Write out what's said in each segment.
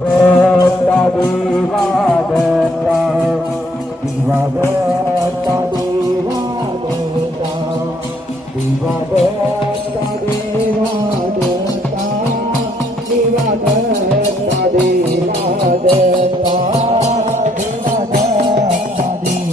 दत्ता देवा दत्ता दिवा दत्ता देवा दत्ता दिवा दत्ता देवा दत्ता दिवा दत्ता देवा दत्ता दिवा दत्ता देवा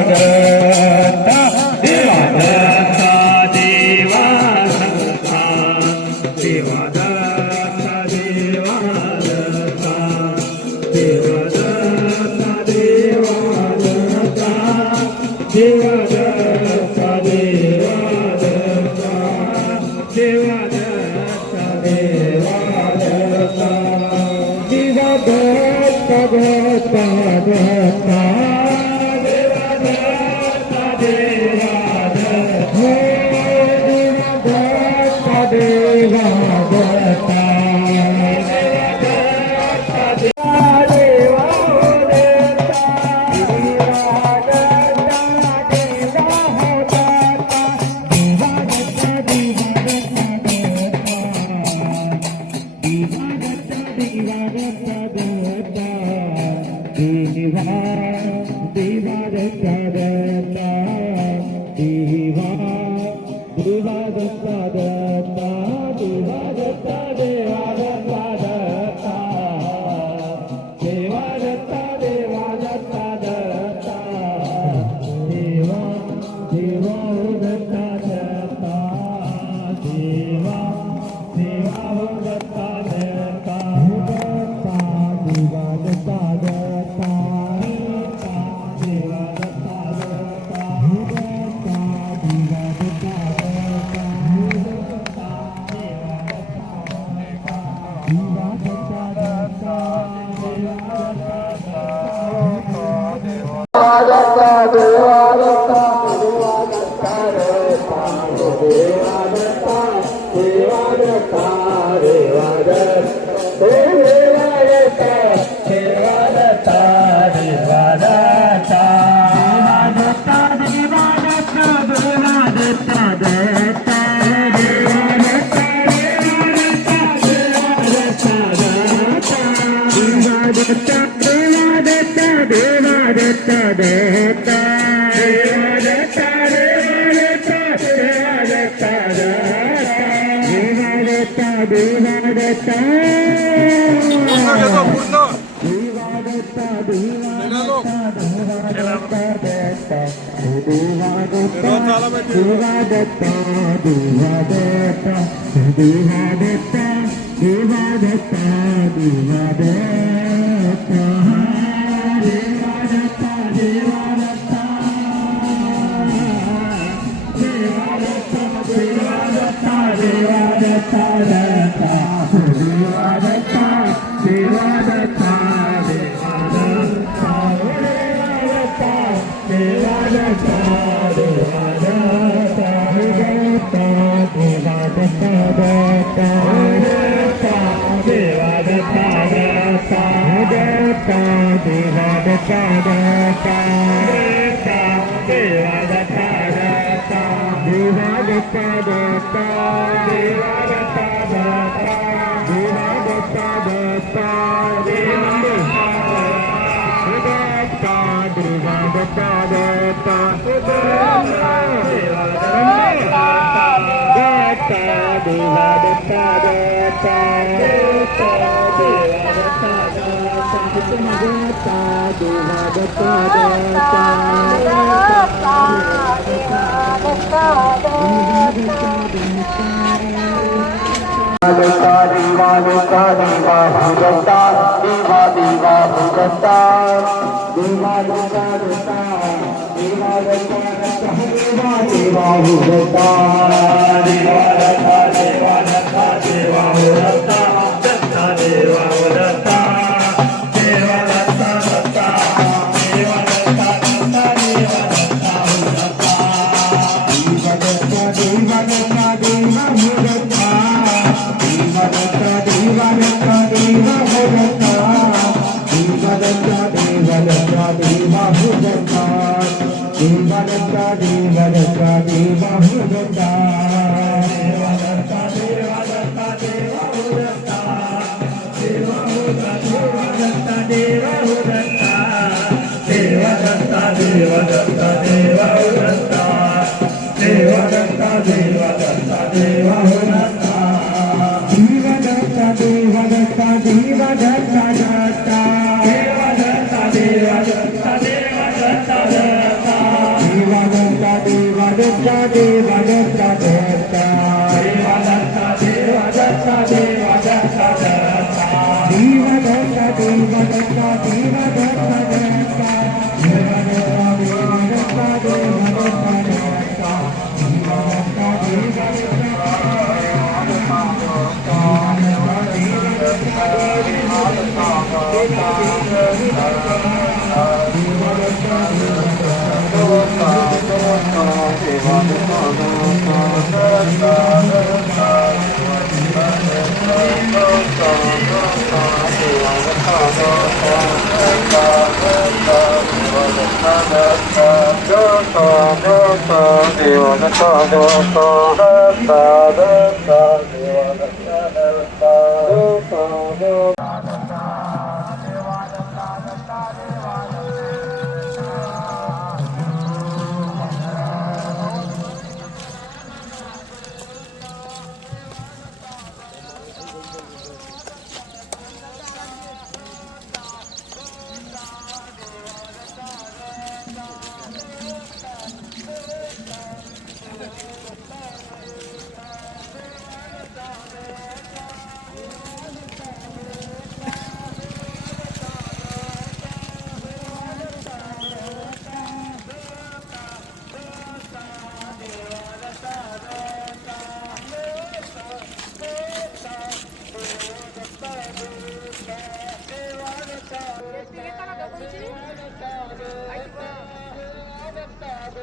दत्ता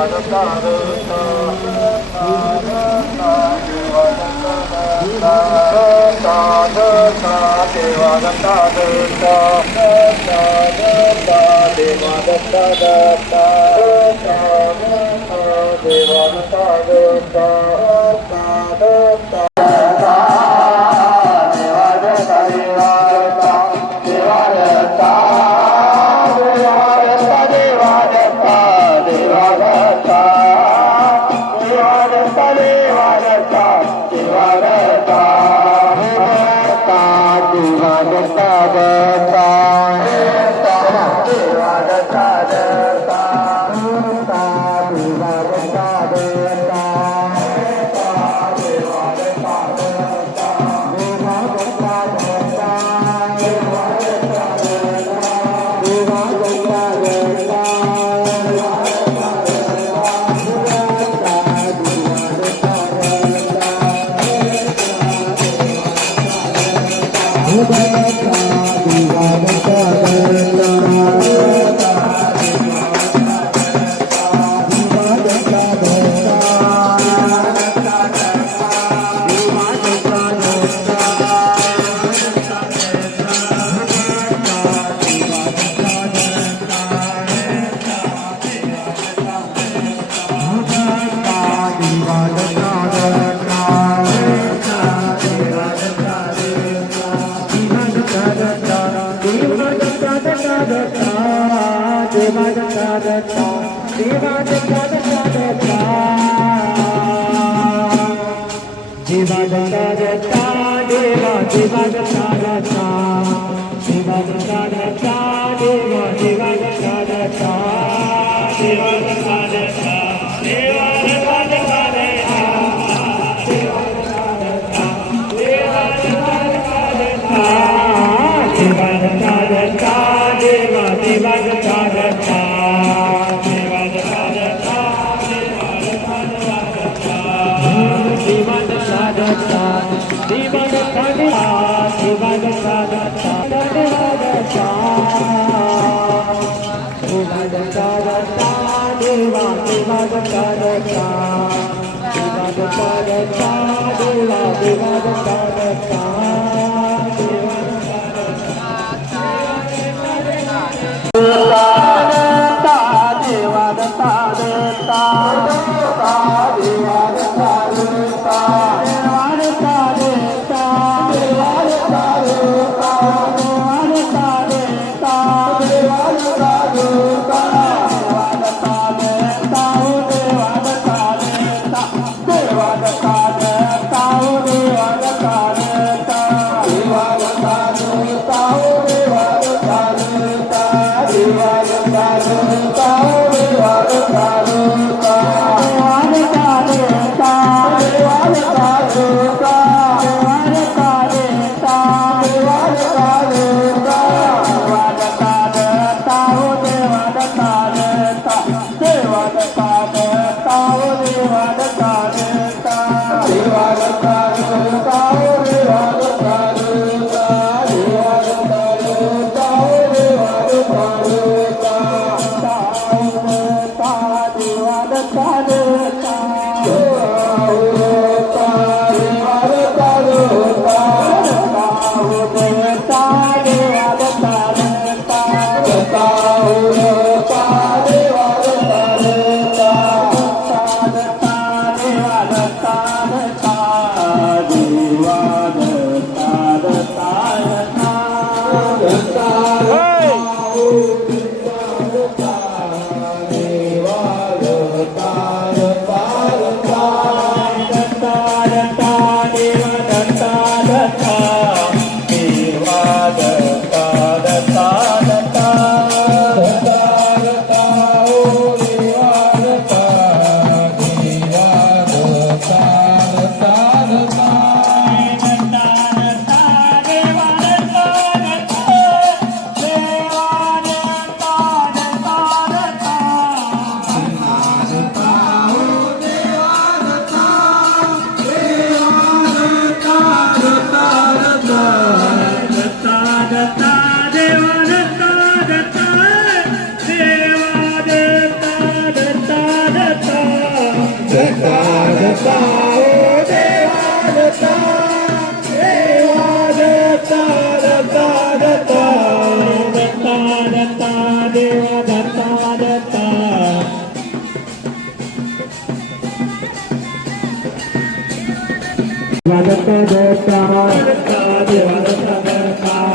देवा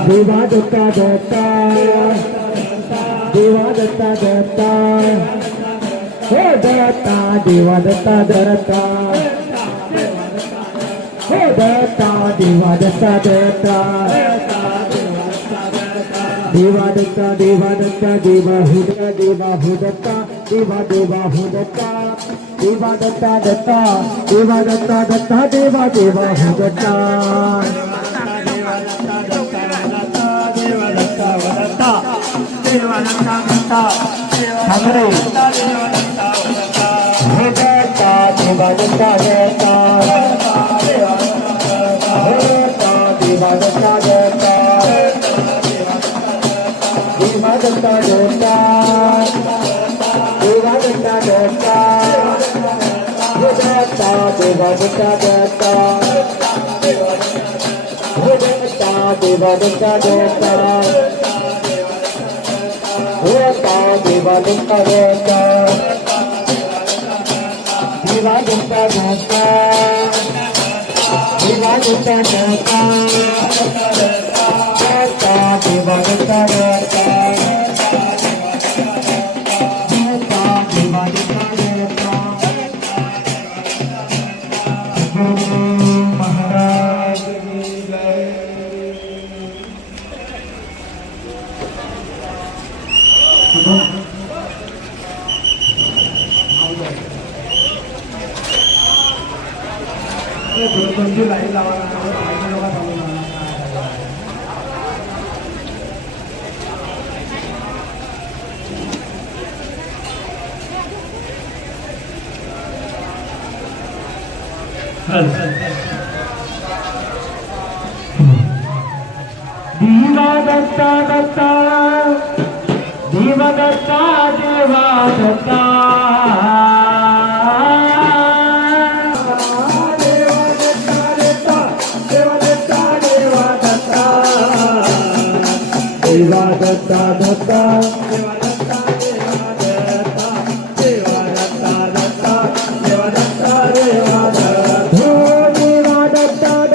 देवा दत्ता दत्ता देवा दत्ता दत्ता हे दत्ता देवा दत्ता दत्ता हे दत्ता देवा दत्ता दत्ता देवा दत्ता देवा दत्ता देवा हुदत्ता देवा हुदत्ता देवा देवा हुदत्ता देवा दत्ता दत्ता देवा दत्ता दत्ता देवा देवा हुदत्ता ठाकरे हे दत्ता देवा दत्ता दत्ता देवा दत्ता दत्ता देवा दत्ता दत्ता देवा दत्ता दत्ता हे दत्ता देवा दत्ता दत्ता हे दत्ता देवा दत्ता दत्ता हे दत्ता देवा दत्ता दत्ता देवा दत्ता दत्ता देवा दत्ता दत्ता दत्ता देवा दत्ता दत्ता महाराज की जय। लाईन लावा देवा दत्ता दत्ता देवा दत्ता देवा दत्ता देवा दत्ता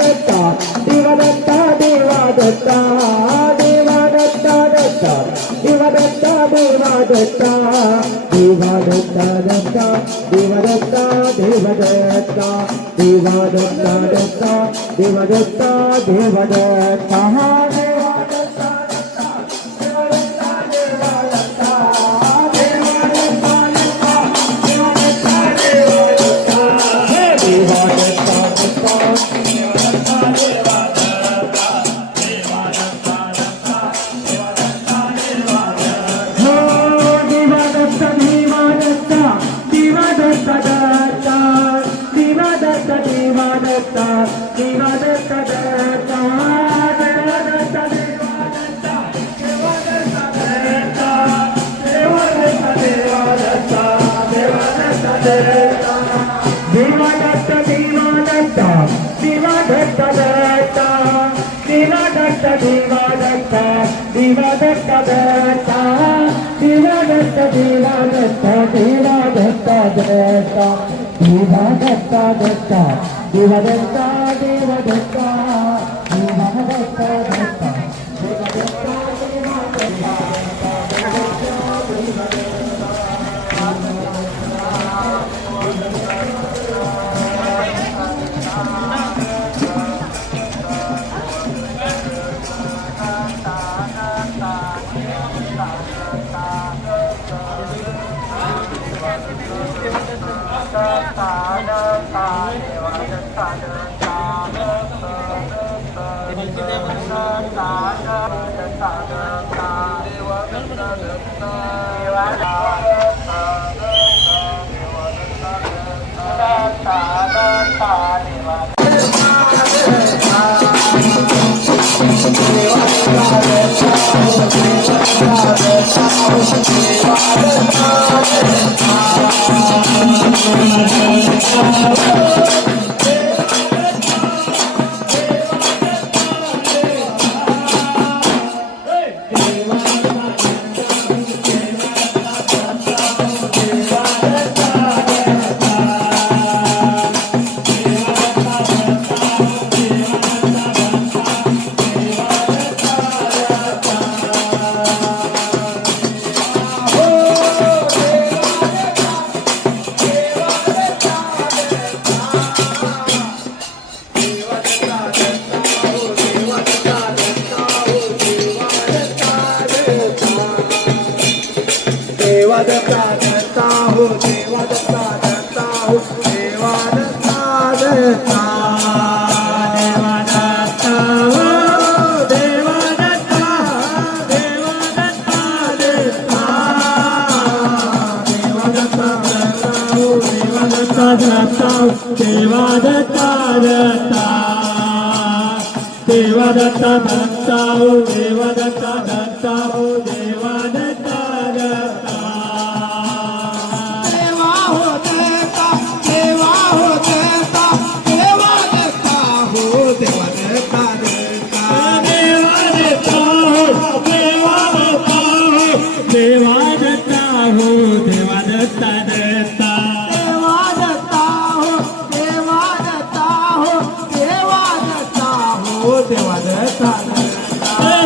दत्ता देवा दत्ता देवा दत्ता देवा दत्ता दत्ता देवा दत्ता देवा दत्ता देवा दत्ता देवा दत्ता देवा दत्ता देवा दत्ता देवा दत्ता दत्ता देवा दत्ता देवा दत्ता देवा दत्ता दत्ता देवा दत्ता देवा दत्ता देवा दत्ता दत्ता देवा दत्ता देवा दत्ता दत्ता दत्ता हो देवा दत्ता दत्ता हो देवा दत्ता दत्ता देवा दत्ता हो देवा दत्ता देवा दत्ता दत्ता देवा दत्ता दत्ता हो देवा दत्ता दत्ता देवा दत्ता दत्ता देवा दत्ता दत्ता हो देवा दत्ता दत्ता हो देवा दत्ता दत्ता देवा हो देता देवा हो देता देवा दत्ता हो देवा दत्ता दत्ता देवा दत्ता हो देवा दत्ता हो देवा दत्ता हो देवा दत्ता दत्ता देवा दत्ता हो देवा दत्ता हो देवा दत्ता हो देवा दत्ता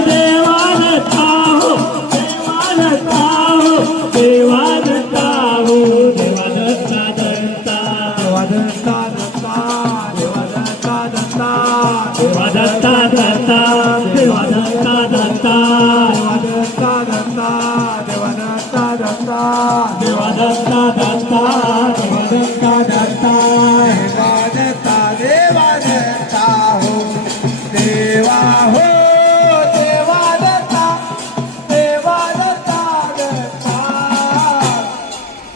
देवा दत्ता हो देवा दत्ता हो देवा दत्ता हो देवा दत्ता दत्ता देवा दत्ता दत्ता देवा दत्ता दत्ता देवा दत्ता दत्ता देवा दत्ता दत्ता देवा दत्ता दत्ता देवा दत्ता दत्ता देवा दत्ता दत्ता देवा दत्ता दत्ता देवा दत्ता हो देवा हो देवा दत्ता देवा दत्ता दत्ता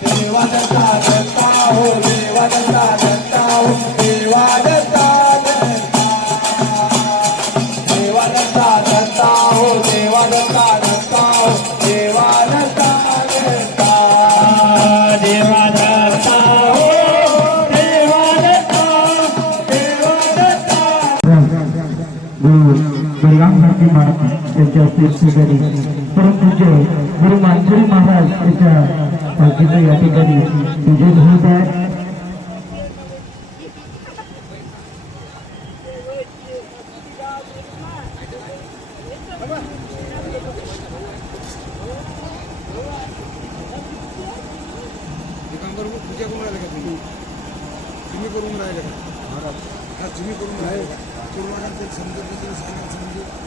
देवा दत्ता दत्ता हो देवा दत्ता दत्ता हो देवा दत्ता दत्ता देवा दत्ता दत्ता हो देवा दत्ता दत्ता हो देवा दत्ता दत्ता देवा दत्ता हो देवा दत्ता देवा दत्ता बलराम भारती महाराज यांच्या तीर्थस्थळी परमपूज्य गुरु मानसुरी महाराज यांच्या पालखीचं या ठिकाणी पूजन होत आहे. पूजा करून राहिले का तुम्ही करून राहिले का महाराज हा तुम्ही करून राहिले का पूर्वांचे समजून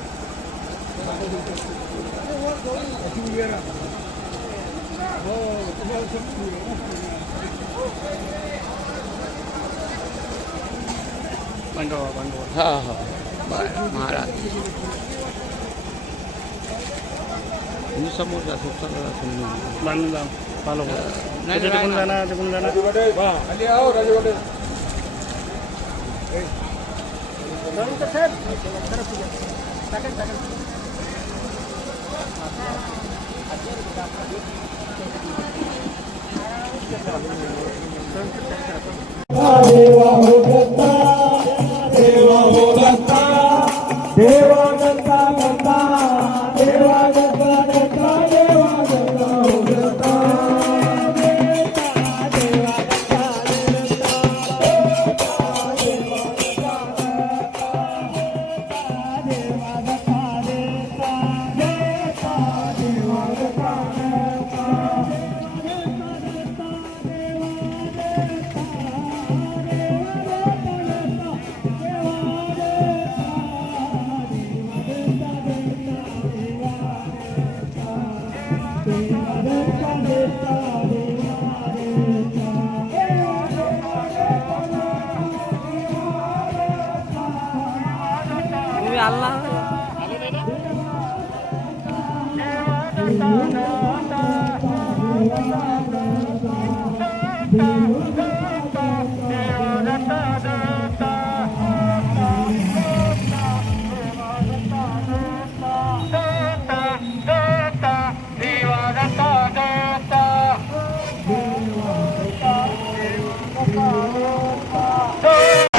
सांगा हा हा महाराज तुम्ही समोर जा समजून बांधून जा फॉलो नाही तिकडून जाणार तिकडून जाणार खाली आओ राजवाडे देवा हो दत्ता देवा हो दत्ता देवा दत्ता दत्ता देवा दत्ता दत्ता देवा दत्ता हो दत्ता देवा दत्ता देवा दत्ता देवा दत्ता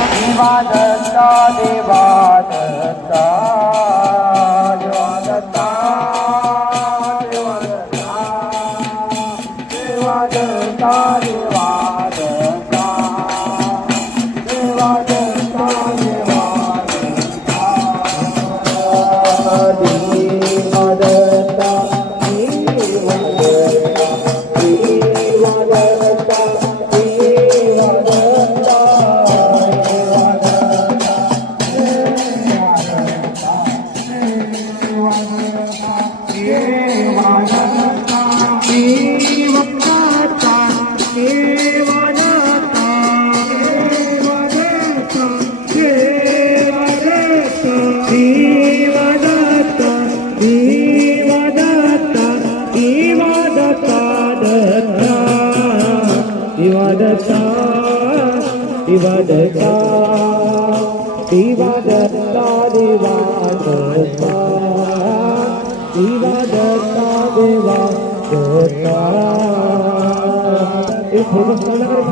देवा दत्ता देवा दत्ता देवा दत्ता देवा दत्ता देवा दत्ता देवा दत्ता देवा दत्ता देवा दत्ता देवा दत्ता देवा दत्ता देवा दत्ता देवा दत्ता देवा दत्ता देवा दत्ता एक फोटो स्टैंड कर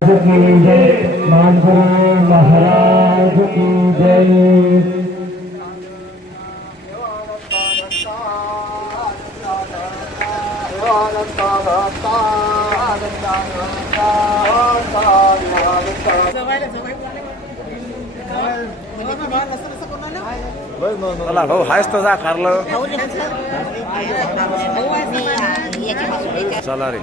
फोटो की जय मानगुरु महाराज की जय चला भाऊ हायच तर जा कारलं चला रे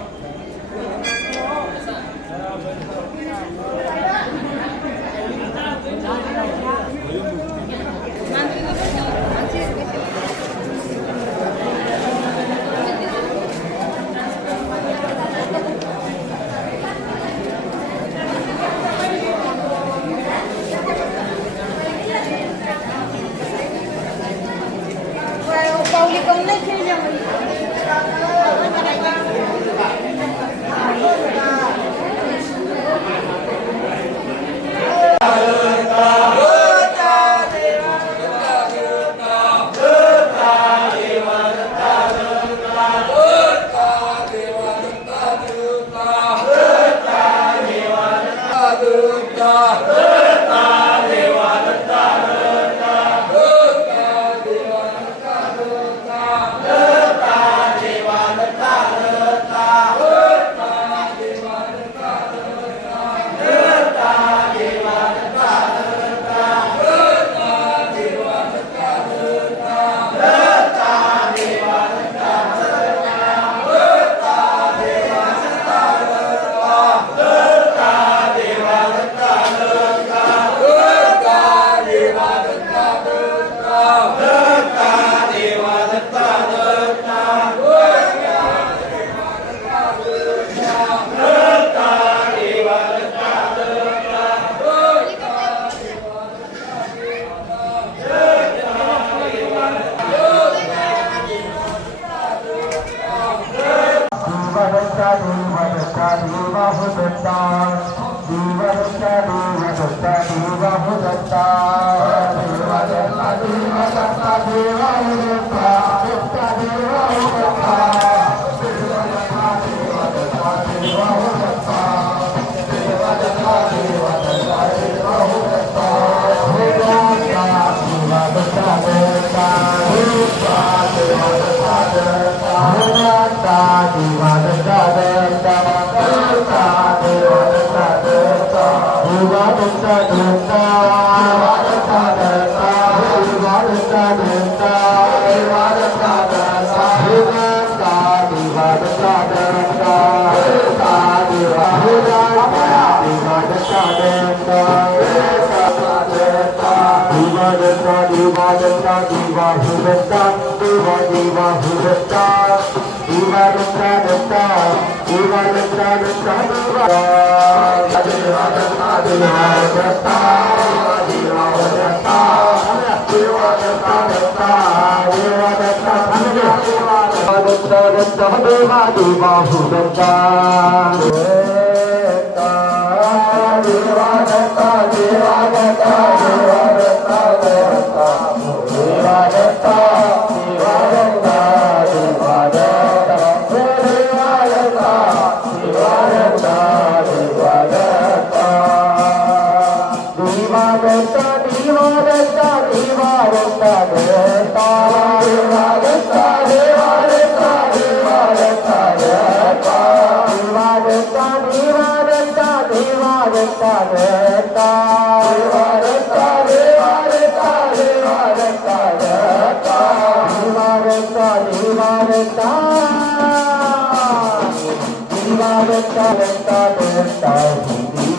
पावली काऊन नाही खेळल्या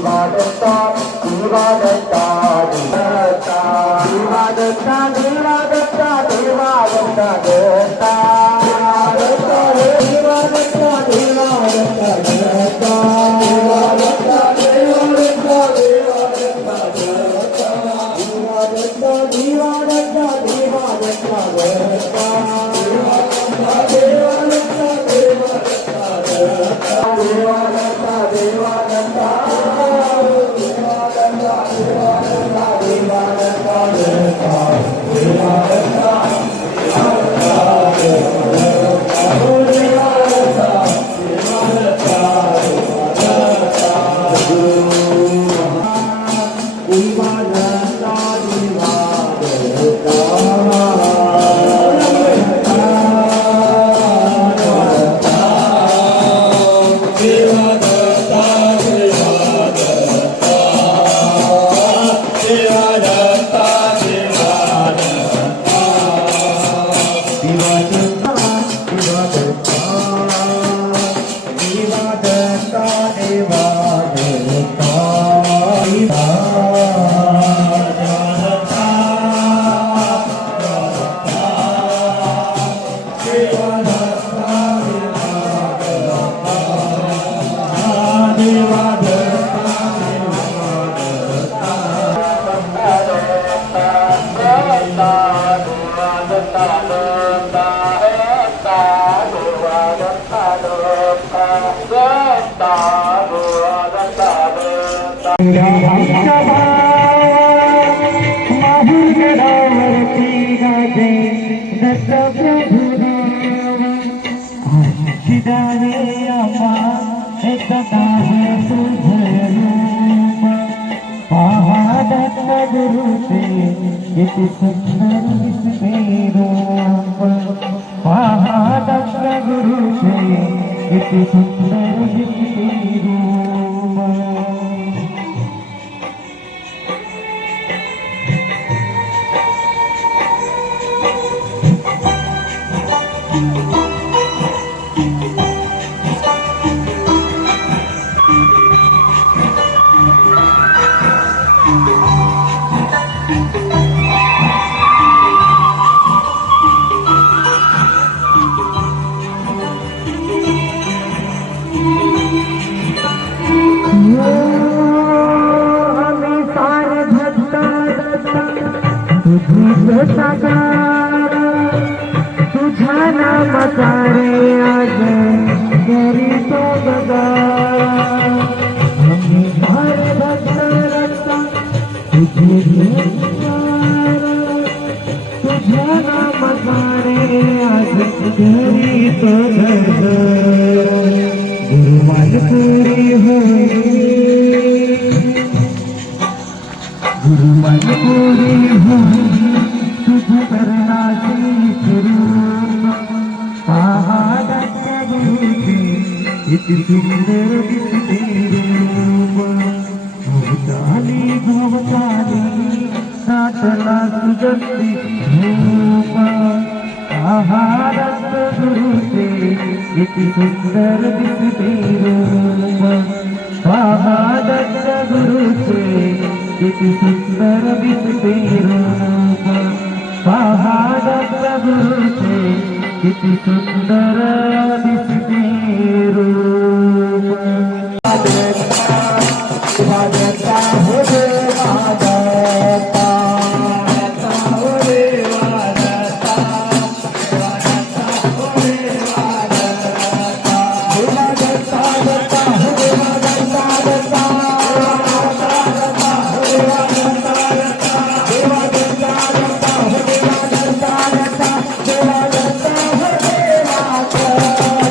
दत्ता देवा दत्ता देवा दत्ता देवा दत्ता देवा दत्ता दत्ता देवा दत्ता देवा दत्ता दत्ता देवा दत्ता देवा दत्ता देवा दत्ता दत्ता देवा दत्ता देवा दत्ता देवा दत्ता दत्ता देवा दत्ता देवा दत्ता देवा दत्ता दत्ता देवा दत्ता देवा दत्ता किती सुंदर दिसते रूप दत्त गुरुचे किती सुंदर दिसते रूप तुझा नामाचा रे आज घरी तो गगारा आम्ही फार भक्त रत्ता तुझे तुझा नामाचा रे आज घरी तो गगारा गुरुमान पुरी होई गुरुमान पुरी होई तुझ करणाची स्वरूप दत्त गुरुचे किती सुंदर दिसते रूप भोवताली भोवताली नाटला सुगंधी धूप दत्त गुरुचे किती सुंदर दिसते रूप दत्त गुरुचे किती सुंदर दिसते रूप दत्त गुरुचे किती सुंदर दिसते रूप दत्ता हो देवा दत्ता हो देवा दत्ता हो देवा दत्ता देवा दत्ता दत्ता हो देवा दत्ता दत्ता देवा दत्ता दत्ता देवा दत्ता दत्ता हो देवा दत्ता दत्ता देवा दत्ता हो देवा दत्ता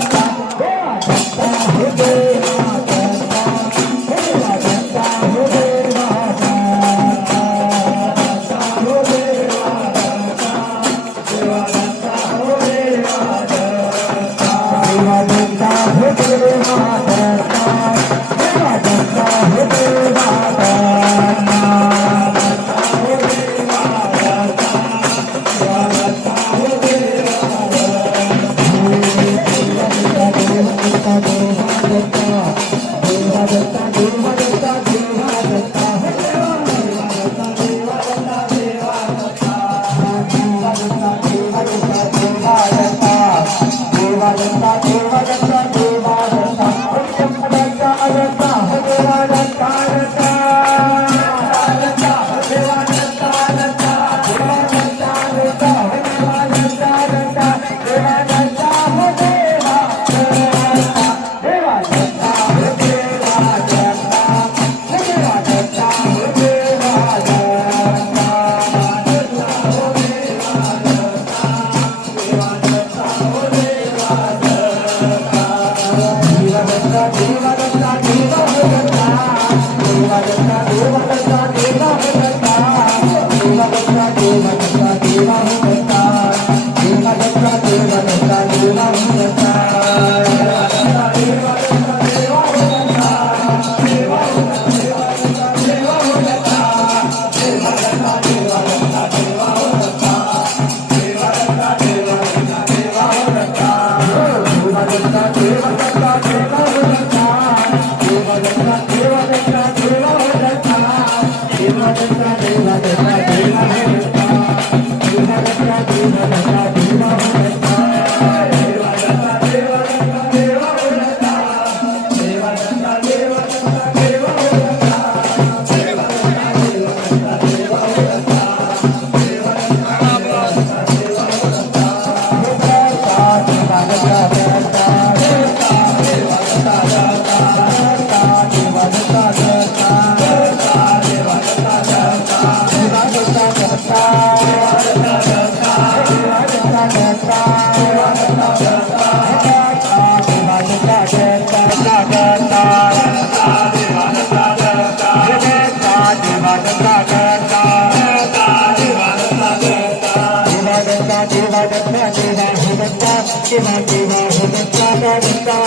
दत्ता देवा देवा हो दत्ता दत्ता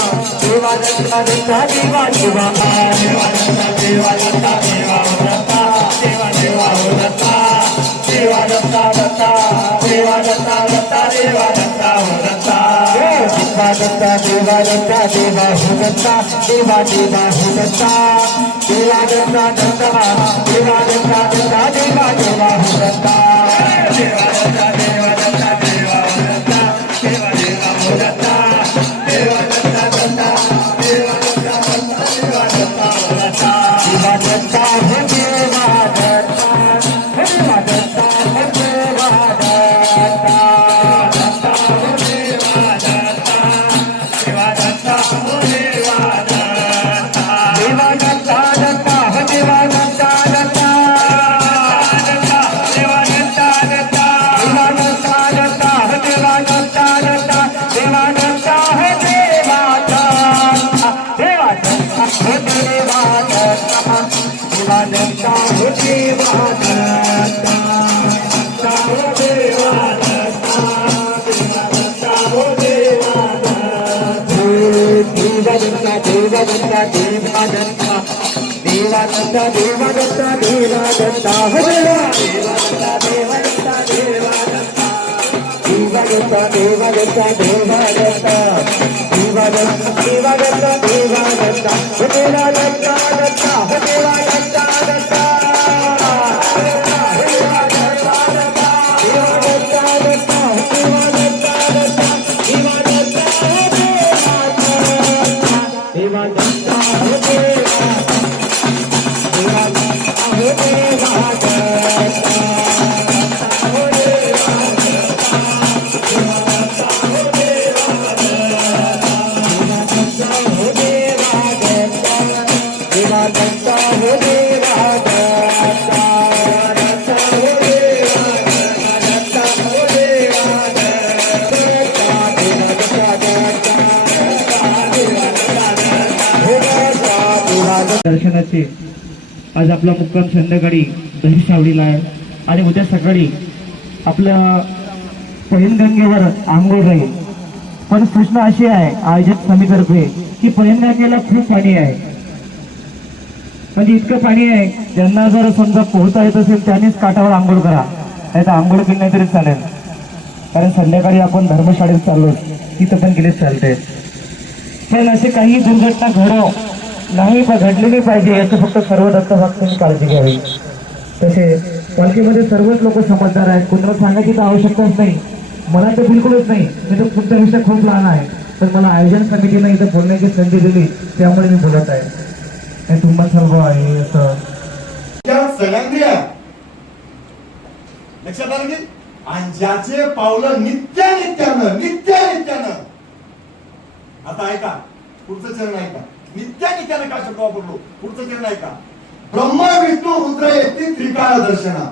देवा दत्ता दत्ता देवा देवा देवा दत्ता देवा दत्ता देवा हो दत्ता देवा देवा हो दत्ता देवा दत्ता दत्ता देवा दत्ता दत्ता देवा दत्ता हो दत्ता देवा दत्ता देवा दत्ता देवा हो दत्ता देवा देवा हो दत्ता देवा दत्ता दत्ता देवा दत्ता दत्ता देवा देवा हो दत्ता देवा दत्ता देवा दत्ता देवा हो दत्ता देवा देवा हो दत्ता देवा दत्ता दत्ता देवा दत्ता दत्ता देवा दत्ता हो दत्ता देवा दत्ता हो देवा दत्ता देवा दत्ता हो देवा दत्ता दत्ता हो देवा दत्ता देवा दत्ता हो देवा दत्ता देवा दत्ता दत्ता हो देवा दत्ता दत्ता देवा दत्ता दत्ता देवा दत्ता दत्ता हो देवा दत्ता दत्ता देवा दत्ता हो देवा दत्ता देवा दत्ता हो देवा दत्ता देवा दत्ता हो देवा दत्ता हो देवा दत्ता देवा दत्ता हो देवा दत्ता देवा दत्ता देवा दत्ता देवा दत्ता देवा दत्ता देवा दत्ता देवा दत्ता हो देवा दत्ता देवा दत्ता देवा दत्ता देवा दत्ता देवा दत्ता देवा दत्ता देवा दत्ता देवा दत्ता देवा दत्ता हो देवा दत्ता दत्ता हो देवा दत्ता दत्ता देवा दत्ता हो देवा देवा दत्ता हो देवा दत्ता हो देवा दत्ता देवा दत्ता हो देवा दत्ता हो देवा दत्ता देवा दत्ता हो देवा दत्ता दत्ता हो देवा दत्ता हो देवा दर्शनाचे आज आपला मुक्काम संध्याकाळी दही सावलीला आहे आणि उद्या सकाळी आपल्या पैनगंगेवर आंघोळ राहील. पण प्रश्न अशी आहे आयोजक समितीतर्फे की पैनगंगेला खूप पाणी आहे, म्हणजे इतकं पाणी आहे ज्यांना जर समजा पोहता येत असेल त्यांनीच काठावर आंघोळ करा, नाही तर आंघोळ केली नाही तरी चालेल. कारण संध्याकाळी आपण धर्मशाळेत चाललो तिथं पण गेलेच चालते. पण असे काही दुर्घटना घडो नाही घडलेली पाहिजे याचं फक्त सर्व दत्त भक्तांनी काळजी घ्यावी. तसे पालखीमध्ये सर्वच लोक समजदार आहेत, कोणाला सांगायची तर आवश्यकताच नाही, मला तर बिलकुलच नाही. मी तर तुमच्यापेक्षा खूप लहान आहे, पण मला आयोजन समितीने इथं बोलण्याची संधी दिली त्यामुळे मी बोलत आहे. हे तुम्हाला सर्व आहे असं सगळ्यांनी लक्षात आलं की आणि ज्याचे पावलं नित्यानित्यानं आता ऐका पुढचं चरण ऐका. नित्यानित्यानं का शब्द वापरलो, पुढचं चरण ऐका. ब्रह्मा विष्णू रुद्र येती त्रिकाळ दर्शना.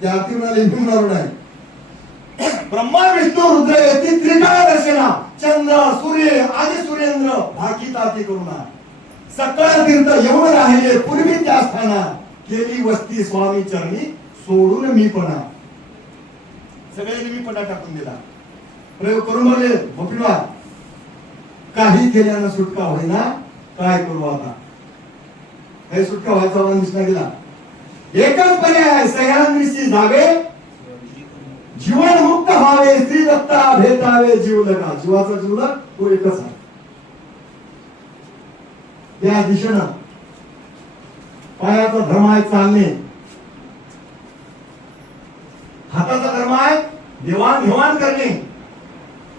त्या अर्थी म्हणाले म्हणून नाही. ब्रह्मा विष्णू रुद्र येती त्रिकाळ दर्शना. चंद्र सूर्य आदि सुरेंद्र भाकीताती करुणा. सकळ तीर्थ येऊन राहिले पूर्वी त्या स्थाना. केली वस्ती स्वामी चरणी सोडून मीपणा. सगळ्यांनी मीपणा टाकून दिला. प्रयोग करून बघले गोपीनाथ. काही केल्यानं सुटका होईना, काय करू आता. हे सुटका व्हायचा वन दिसला गेला. एकच पर्याय सह्याद्रीशी जावे, जीवन मुक्त व्हावे, श्री दत्ता भेटावे जीवलका. जीवाचा जीवलक तो एकच आहे. त्या दिशेनं पायाचा धर्म आहे चालणे, हाताचा धर्म आहे देवाणघेवाण करणे,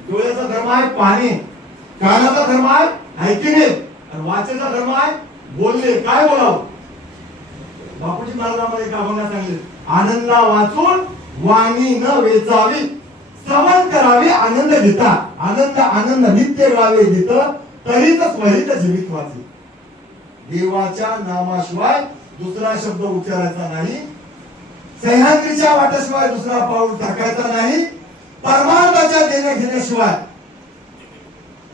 डोळ्याचा धर्म आहे पाहणे, कानाचा धर्म आहे ऐकणे, आणि वाचेचा धर्म आहे बोलणे. काय बोलावं. बापूजी महाराजांमध्ये एक अभंगात सांगितले, आनंदा वाचून वाणी न वेचावी, श्रवण करावे आनंद घेता. आनंद आनंद नित्य गावे गीत, तरीच स्वरित जीवित वाचे. देवाच्या नामाशिवाय दुसरा शब्द उच्चारायचा नाही, सह्याद्रीच्या वाटाशिवाय दुसरा पाऊल टाकायचा नाही, परमार्थाच्या देण्या घेण्याशिवाय.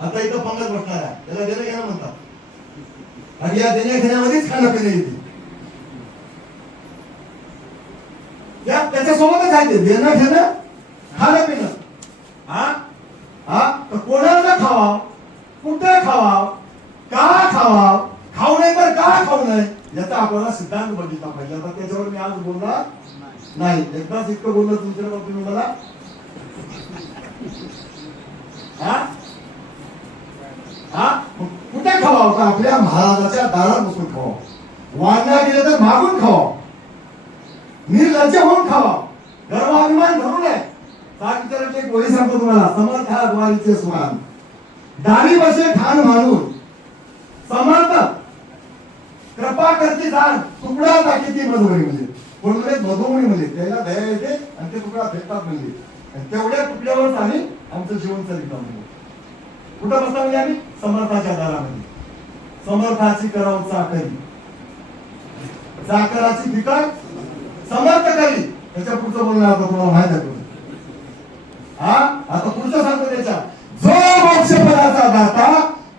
आता इथं पंगत बसणार आहे, त्याला देणं घेणं म्हणतात. आणि या देण्या घेण्यामध्येच खाणं पिणं येते. त्याच्यासोबतच आहे ते देणं घेणं खाणं पिणं. तर कोणाचा खावा, कुठे खावा, का खावा, खाऊ नये तर का खाऊ नये याचा आपल्याला सिद्धांत बघितला पाहिजे. आता त्याच्यावर मी आज बोलणार नाही. एकदाच इतकं बोललं तुमच्या तुम्ही मला कुठे खावा होता? आपल्या महाराजाच्या दारात बसून खावा. वाढण्या गेले तर मागून खावा, निर्लज्ज होऊन खावा, गर्वाभिमान धरू नये. सांगितलं एक गोळी सांगतो तुम्हाला. समर्थ हा द्वारीचे स्वान, दारी बसे ठाण मानून, समर्थ कृपा करते दान, तुकडा टाकीती मधुबरी म्हणजे कोणते मधुबरी म्हणजे त्याला दया येते आणि ते तुकडा फेकतात म्हणजे. आणि तेवढ्या तुकड्यावर आम्ही आमचं जीवन चालित म्हणजे. कुठं बसता म्हणजे आम्ही समर्थाच्या दारामध्ये. समर्थाची कराव चाकरी, चाकराची भिकार समर्थ करी. त्याच्या पुढचं बोलणं आता तुम्हाला माहित आहे. आता पुढचं सांगतो त्याच्या, जो मोक्षपदाचा दाता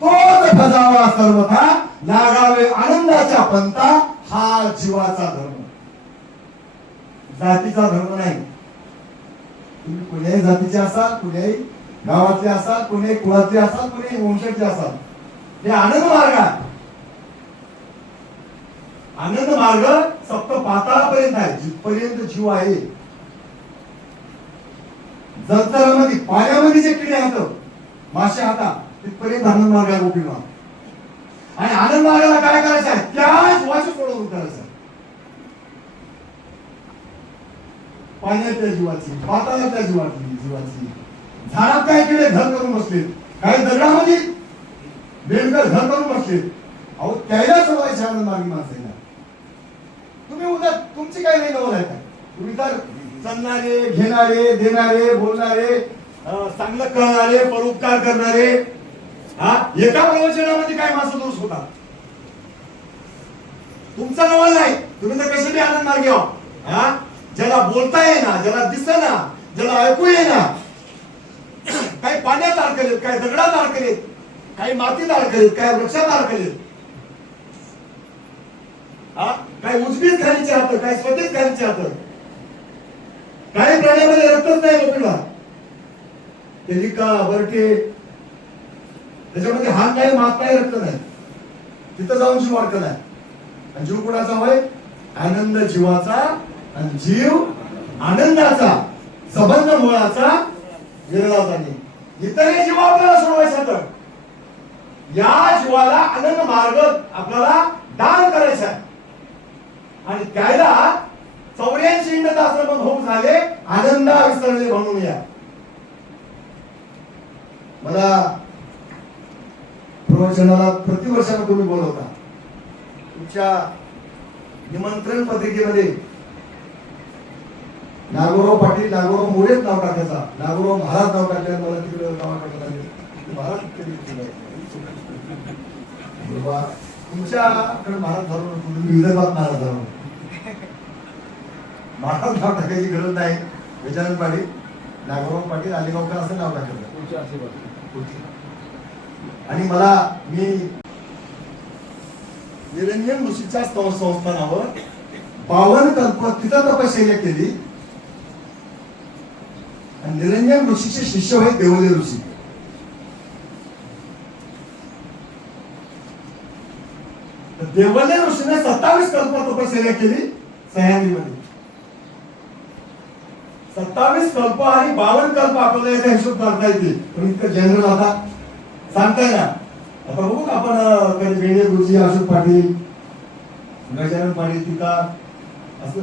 तोच भजावा सर्वथा, लागावे आनंदाच्या पंथा, हा जीवाचा धर्म. जातीचा धर्म नाही. तुम्ही कुठल्याही जातीचे असाल, कुठल्याही गावातले असाल, कुठल्याही कुळातले असाल, कुठल्याही वंशाचे असाल, हे आनंद मार्ग आहे. आनंद मार्ग सप्त पाताळापर्यंत आहे. जिथपर्यंत जीव आहे, जलतरामध्ये पाण्यामध्ये जे किडे हात मासे हातात तिथपर्यंत आनंद मार्ग आहे गोपीनाथ. आणि आनंद मार्गाला काय करायचं आहे? त्या जीवाची सोडवणूक करायचं आहे. पाण्यातल्या जीवाची, पाताळातल्या जीवाची. झाडात काय किडे घर करून बसले, काही दगडामध्ये बेडकर घर करून बसले. अहो त्याला सोडायचे आनंद मार्गी माणसाला. तुम्ही उद्या तुमची काही नाही नवल आहे का? तुम्ही तर चालणारे, घेणारे, देणारे, बोलणारे, चांगलं कळणारे, परोपकार करणारे. एका प्रवचनामध्ये काय माणसं दोष होतात. तुमचा नवल नाही. तुम्ही तर कसे बी आनंद मार्गी आहो. ज्याला बोलता येईना, ज्याला दिसेना, ज्याला ऐकू येईना, काही पाण्यात अडकलेत, काही दगडात अडकलेत, काही मातीत अडकलेत, काही वृक्षात अडकलेत, काही उजवीत खालीचे हात, काही स्वतःच खालीचे हात, काही प्राण्यामध्ये रक्तच नाही गोपीला. ते लिका बरटे त्याच्यामध्ये हात नाही, मात नाही, रक्त नाही. तिथं जाऊन जीव अडकत आहे. आणि जीव कुणाचा होय? आनंद जीवाचा. आणि जीव आनंदाचा, संबंध मुळाचा, विरळाचा नाही. इतरही जीव आपल्याला सोडवायचा तर या जीवाला आनंद मार्ग आपल्याला दान करायचा आहे. आणि त्याला 84 इंड आश्रम होऊन झाले आनंदा विसरले म्हणून. या मला प्रवचनाला प्रतिवर्षाला तुम्ही बोलवता. तुमच्या निमंत्रण पत्रिकेमध्ये नागोराव पाटील, नागोराव मोरेच नाव टाकायचा. नागोराव महाराज नाव टाकले. मला तिकडे नाव टाकलं महाराज तुमच्याकडे महाराज धरून तुम्ही विदर्भात महाराज धरून महाराज नाव टाकायची गरज नाही. गजानन पाटील, नागोराव पाटील, आलेगावकर असं नाव टाकलं. आणि मी निरंजन ऋषीच्या संस्थानावर 52 कल्प तिथं तपश्चर्या केली. आणि निरंजन ऋषीचे शिष्य होते देवले ऋषी. देवले ऋषीने 27 कल्प तपश्चर्या केली सह्याद्रीमध्ये. 27 कल्प आणि 52 कल्प आपल्याला याचा हिशोब करता येते. पण इतकं जनरल आता सांगताय ना. आता बघू आपण कधी बेंडे गुरुजी, अशोक पाटील, गजानन पाटील, तिका असं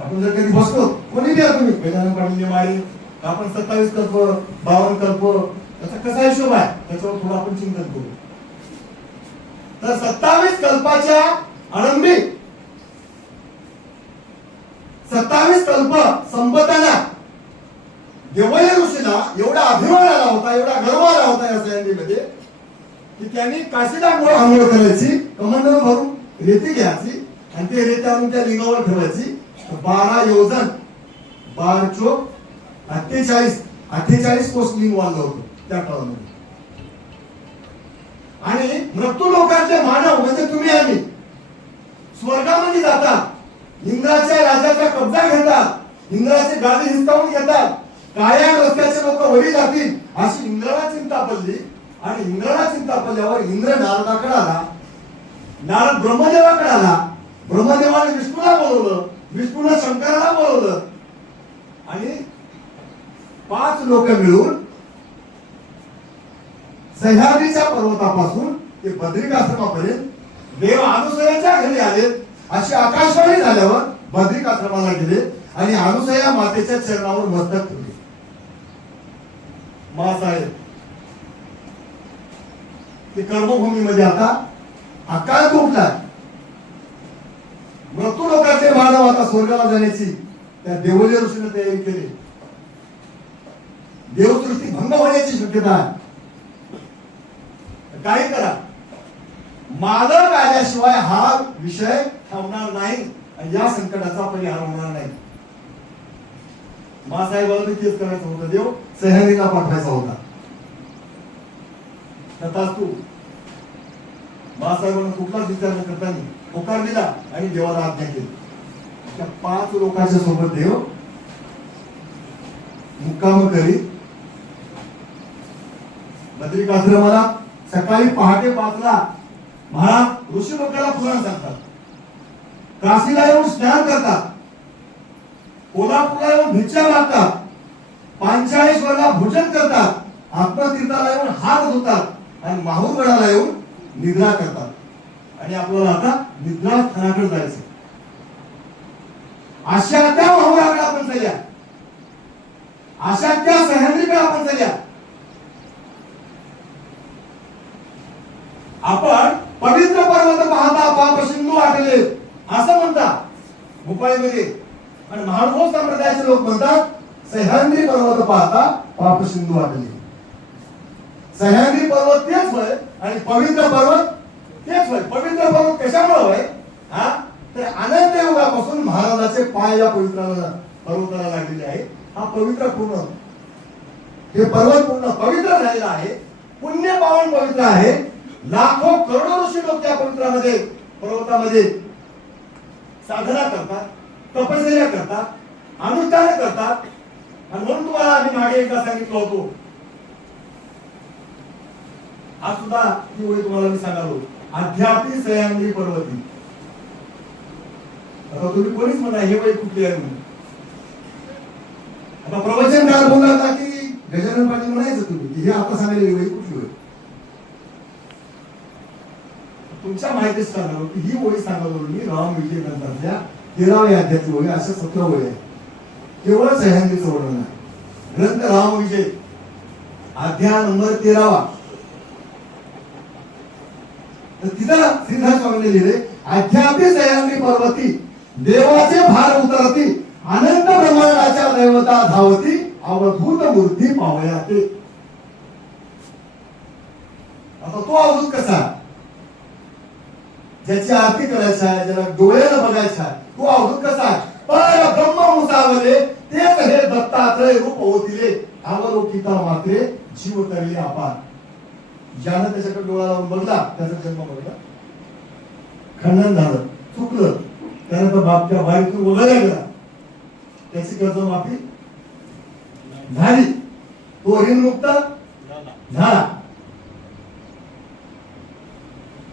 आपण जर कधी बसतो, कोणी द्या तुम्ही गजानन पाटील मारी आपण 27 कल्प 52 कल्प त्याचा कसा हिशोब आहे त्याच्यावर थोडं आपण चिंतन करू. तर 27 कल्पाच्या आरंभी 27 कल्प संपताना देवले ऋषीला एवढा अभिमान आला होता, एवढा गर्व आला होता या सह्याद्रीमध्ये की त्यांनी काशीला आंघोळ करायची, कमंडल भरून रेती घ्यायची आणि ते रेती आणून त्या लिंगावर ठेवायची. 12 योजन 12 चोक 48 कोस लिंग वाढलं होतं त्या काळामध्ये. आणि मृत्यू लोकांचे मानव म्हणजे तुम्ही आम्ही स्वर्गामध्ये जातात, इंद्राच्या राजाचा कब्जा घेतात, इंद्राची गादी हिसकावून घेतात, काळ्या रस्त्याचे लोक वरी जातील अशी इंद्राला चिंता पडली. आणि इंद्राला चिंता पडल्यावर इंद्र नारदाकडे आला, नारद ब्रह्मदेवाकडे आला, ब्रह्मदेवाने विष्णूला बोलवलं, विष्णूला शंकराला बोलवलं आणि 5 लोक मिळून सह्याद्रीच्या पर्वतापासून ते बद्रिकाश्रमापर्यंत देव अनुसयाच्या घरी आले. अशी आकाशवाणी झाल्यावर बद्रिकाश्रमाला गेले आणि अनुसया मातेच्या चरणावर मस्तक ठेवले. मासाहेब ते कर्मभूमीमध्ये आता अकाल तुटला. मृत्यू लोकांचे मानव आता स्वर्गाला जाण्याची त्या देवोली ऋषीने तयारी केली. देवसृष्टी भंग होण्याची शक्यता आहे. काही करा, मालक आल्याशिवाय हा विषय थांबणार नाही आणि या संकटाचा परिहार होणार नाही. मासाहेबाला तेच करायचं होतं, देव सह्याद्रीला पाठवायचा होता. तथास्तु मासाहेबांना कुठलाच विचार न करता होकार दिला आणि देवाला आज्ञा केली. त्या 5 लोकांच्या सोबत देव मुक्काम करीत बद्रिकाश्रमाला सकाळी पहाटे 5ला महाराज ऋषी लोकांना पुराण सांगतात, काशीला येऊन स्नान करतात, कोल्हापूरला येऊन भिक्षा मागतात, पांचाळेश्वरला भोजन करतात, आत्मतीर्थाला येऊन हात धुतात आणि माहूरगडाला येऊन निद्रा करतात. आणि आपल्याला आता निद्रा स्थानाकडे जायचं. अशा त्या माहूराकडे आपण चालल्या, अशा त्या सह्याद्रीकडे आपण चालल्या. आपण पवित्र पर्वत पाहता पाप सिंधू आटले असं म्हणतात भोपाळीमध्ये. आणि महानुभाव संप्रदायाचे लोक म्हणतात सह्याद्री पर्वत पाहता पाप सिंधू आटले. सह्याद्री पर्वत तेच होय आणि पवित्र पर्वत तेच होय. पवित्र पर्वत कशामुळे होय? हा तर अनंत युगापासून महाराजाचे पाय या पवित्राला पर्वताला लागलेले आहे. हा पवित्र पूर्ण, हे पर्वत पूर्ण पवित्र झालेला आहे, पुण्य पावन पवित्र आहे. लाखो करोडो ऋषी लोक त्या पवित्रामध्ये पर्वतामध्ये साधना करतात, तपश्चर्या करतात, अनुष्ठान करतात. आणि म्हणून तुम्हाला आम्ही मागे एकदा सांगितलं होतो, आज सुद्धा ही ओळी तुम्हाला मी सांगालो, अध्यापी सह्याद्री पर्वती. आता तुम्ही कोणीच म्हणा हे वय कुठली आहे म्हणून. आता प्रवचनकार बोलला की गजानन पाटील म्हणायचं तुम्ही की हे आता सांगितलेली वय कुठली होय. तुमच्या माहितीच सांगालो की ही ओळी सांगालो मी राम विजय ग्रंथातल्या 13व्या अध्यायाची ओळी, अशा 17 ओळी आहे. केवळ सह्याद्रीचं वर्णन आहे. ग्रंथ राम विजय अध्याय नंबर 13. तर तिथं श्रीधर स्वामीने लिहिले, अध्यापी सह्याद्री पर्वती देवाचे भार उतरती, अनंत ब्रह्मांडाच्या दैवता धावती, अवधूत मूर्ती पावया ते. आता तो अवधूत कसा? ज्याची आरती करायची आहे, ज्याला डोळ्याला बघायचं आहे, तो अवधूत कसा आहे? पर ब्रह्म मुसावले तेच हे दत्तात्रय रूप होतीले, अवलोकिता मात्रे जीव तरी अपार. ज्यानं त्याच्याकडे डोळा लावून बघला त्याचा जन्म बघला, खंडन झालं, चुकलं, त्यानं तर बापच्या बारीतून वगैरे गेला, त्याची कर्जमाफी झाली, तो ऋणमुक्त झाला.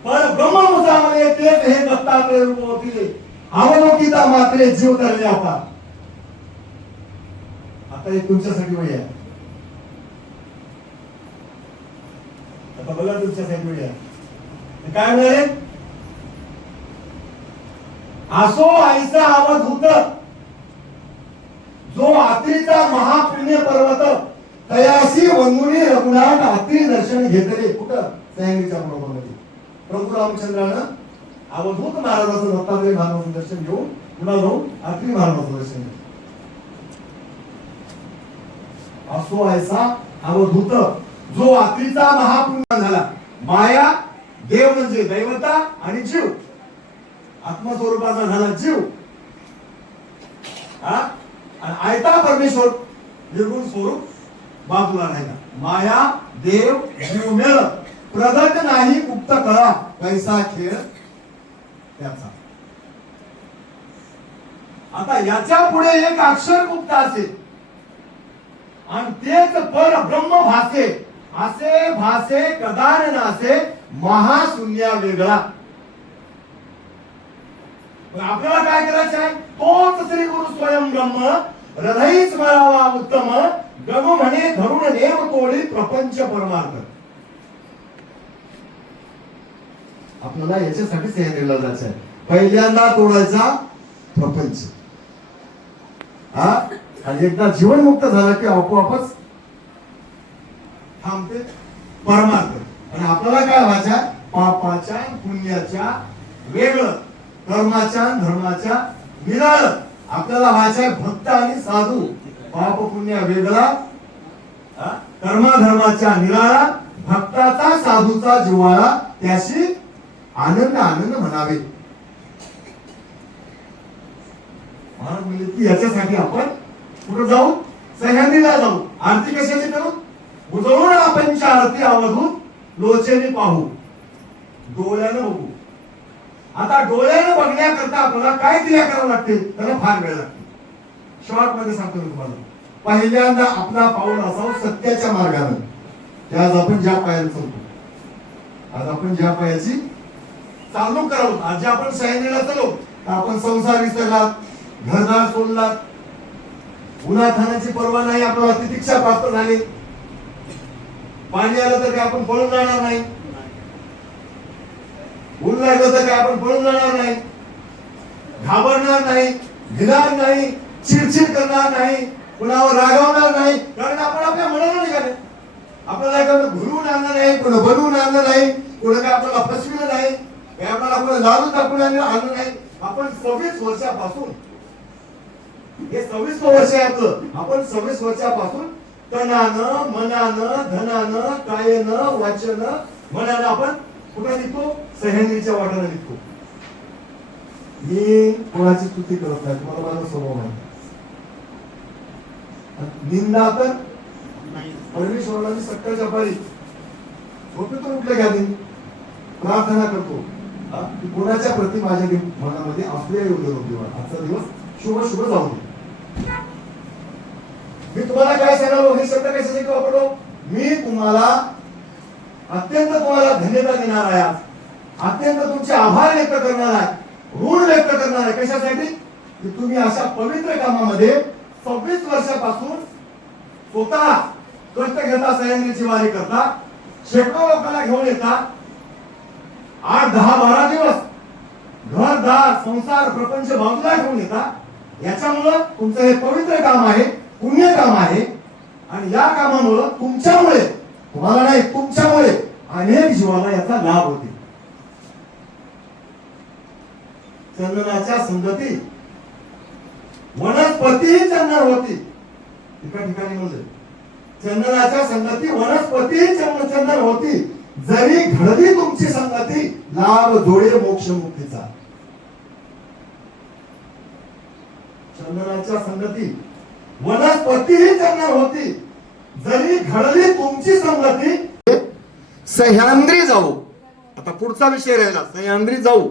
पण ब्रह्ममुसामध्ये तेच हे दत्तात्रय रूप होतीले, अवलोकिता मात्रे जीव तरी अपार. आता हे तुमच्यासाठी वय आहे. आता बघा तुमच्यासाठी वय आहे. काय म्हणाले? असो ऐसा अवधूत जो आत्रीचा महापुण्य पर्वत तयासी वंगुनी रघुनाथ आत्री दर्शन घेतले. कुठं? सह्याद्रीच्या पर्वतामध्ये प्रभू रामचंद्रानं अवधूत महाराजाचं दत्तात्रय महाराजांचं दर्शन घेऊन पुन्हा जाऊन आत्री महाराजांचं दर्शन घेतलं. असो ऐसा अवधूत जो आत्रीचा महापुण्य झाला. माया देव म्हणजे दैवता आणि जीव आत्मस्वरूपाचा झाला जीव. आयता परमेश्वर निर्गुण स्वरूप बाजूला राहिला. माया देव जीव मेळ प्रगट नाही गुप्त कळा कैसा खेळ त्याचा. आता याच्या पुढे एक अक्षर गुप्त असेल आणि तेच पर ब्रह्म भासे, असे भासे कदान नासे महाशून्या वेगळा. आपल्याला काय करायचं आहे? तोच श्री गुरु स्वयं ब्रह्म हृदय स्मरावा उत्तम, गम म्हणे धरून नेम तोडी प्रपंच परमार्थ. आपल्याला याच्यासाठी सह्याद्रीला जायचं आहे. पहिल्यांदा तोडायचा प्रपंच, हा, आणि एकदा जीवनमुक्त झाला की आपोआपच थांबते परमार्थ. आणि आपल्याला काय व्हायचं? पापाच्या पुण्याच्या वेगळं, कर्माच्या धर्माच्या निराळं. आपल्याला व्हायचंय भक्त आणि साधू. पाप पुण्य वेगळा, कर्मधर्माच्या निराळा, भक्ताचा साधूचा जिव्हाळा, त्याशी आनंद आनंद म्हणावे. महाराज म्हणले की याच्यासाठी आपण कुठं जाऊ? सह्याद्रीला जाऊ. आरती कशाची करू? उजळून आपण आरती अवधूत लोचेने पाहू, डोळ्यानं बघू. आता डोळ्यानं बघण्याकरता आपल्याला काय क्रिया करावं लागते? त्याला फार वेळ लागते. शॉर्ट मध्ये सांगतो मी तुम्हाला. पहिल्यांदा आपला पाऊल असावं सत्याच्या मार्गाने. आज आपण ज्या पायाला चालतो, आज आपण ज्या पायाची चालू करावं. आज जे आपण सह्याद्रीला चालू, आपण संसार विसरलात, घरदार सोडलात, उन्हातानाची पर्वा नाही, आपल्याला तितिक्षा प्राप्त झाली. पाणी आलं तर काय आपण पळून जाणार नाही, ऊन लागलं तर काय आपण पळून जाणार नाही, घाबरणार नाही, भिणार नाही, चिडचिड करणार नाही, कुणावर रागावणार नाही. कारण आपण आपल्या मनाला निघाले. आपल्याला काय घुरवून आणलं नाही, कोण बनवून आणलं नाही, कोण काय आपल्याला फसविलं नाही, काय आपल्याला कोण लालून दाखवून आणलं नाही. आपण 26 वर्षापासून, हे 26 वर्ष आहे आपलं. आपण 26 वर्षापासून तनानं, मनानं, धनानं, कायनं, वाचनं, मनानं आपण कुठं निघतो? सह्याद्रीच्या वाटाला निघतो. मी कोणाची स्तुती करत नाही, तुम्हाला माझा स्वभाव आहे. निंदा तर परमेश्वराला मी सकाळच्या पारी झोपेतून उठले घ्या, प्रार्थना करतो की कोणाच्या प्रति माझ्या मनामध्ये असले एवढे देवा, आजचा दिवस शुभ शुभ जाऊ दे. मी तुम्हाला काय सांगालो? हे शब्द कशासाठी वापरलो? मी तुम्हाला अत्यंत धन्यवाद देणार आहे, अत्यंत तुमचे आभार व्यक्त करणार आहे, ऋण व्यक्त करणार आहे. कशासाठी? की तुम्ही अशा पवित्र कामामध्ये 26 वर्षापासून स्वतः कष्ट घेता, सह्याद्रीची वारी करता, शेकडो लोकांना घेऊन येता, 8, 10, 12 दिवस घरदार संसार प्रपंच बाजूला घेऊन येता. याच्यामुळं तुमचं हे पवित्र काम आहे, पुण्य काम आहे. आणि या कामामुळं तुमच्यामुळे, तुम्हाला नाही, तुमच्यामुळे अनेक जीवाला याचा लाभ होते. चंदनाच्या संगती वनस्पती चंदन होती. एका ठिकाणी म्हणले चंदनाच्या संगती वनस्पती चंदन होती, जरी घडली तुमची संगती लाभ जोडे मोक्ष मुक्तीचा. चंदनाच्या संगती वनस्पती चंदन होती, जरी घडली तुमची संगती. सह्याद्री जाऊ. आता पुढचा विषय राहिला, सह्याद्री जाऊ.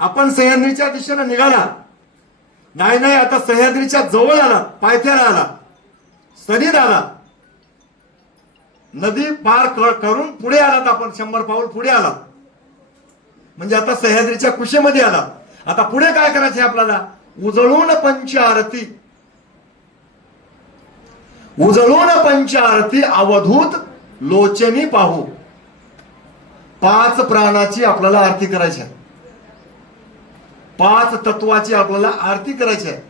आपण सह्याद्रीच्या दिशेने निघाला नाही, आता सह्याद्रीच्या जवळ आला, पायथ्याला आला, सरीर आला, नदी पार करून पुढे आलात. आपण 100 पाऊल पुढे आला म्हणजे आता सह्याद्रीच्या कुशीमध्ये आला. आता पुढे काय करायचे आपल्याला? उजळून पंच आरती, उजळून पंच आरती अवधूत लोचनी पाहू. 5 प्राणाची आपल्याला आरती करायची आहे, 5 तत्वाची आपल्याला आरती करायची आहे,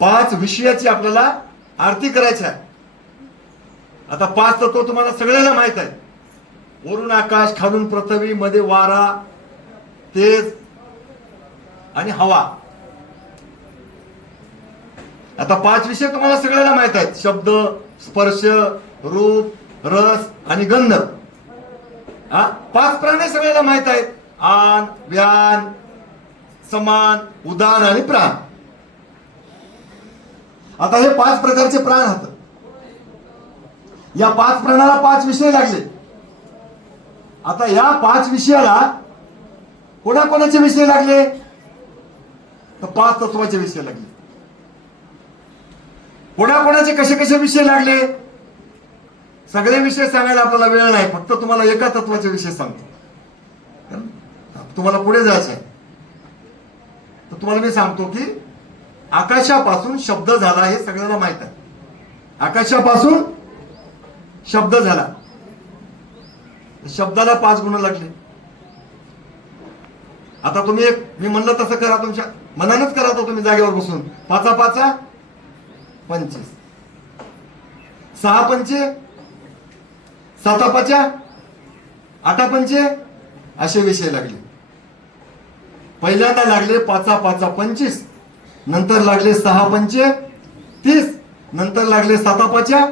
5 विषयाची आपल्याला आरती करायची आहे. आता 5 तत्व तुम्हाला सगळ्यांना माहित आहे. वरून आकाश, खालून पृथ्वी, मध्ये वारा, तेज आणि हवा. आता 5 विषय तुम्हाला सगळ्यांना माहित आहेत. शब्द, स्पर्श, रूप, रस आणि गंध. 5 प्राणी सगळ्यांना माहित आहेत. आन, व्यान, समान, उदान आणि प्राण. आता हे 5 प्रकारचे प्राण आहेत. या 5 प्राणाला 5 विषय लागले. आता या 5 विषयाला कोणाकोणाचे विषय लागले? तर 5 तत्वाचे विषय लागले. कोणाकोणाचे कसे कसे विषय लागले सगळे विषय सांगायला आपल्याला वेळ नाही, फक्त तुम्हाला एका तत्वाचे विषय सांगतो. तुम्हाला पुढे जायचं आहे तर तुम्हाला मी सांगतो की आकाशापासून शब्द झाला हे सगळ्यांना माहित आहे. आकाशापासून शब्द झाला, शब्दाला 5 गुण लागले. आता तुम्ही मी म्हणलं तसं करा, तुमच्या मनानच करा तो तुम्ही जागेवर बसून. 5 5 25, 6 पंचे 7 5 8 पंचे असे विषय लागले. पहिल्यांदा लागले 5 5 25, नंतर लागले 6 पंचे 30, नंतर लागले 7 5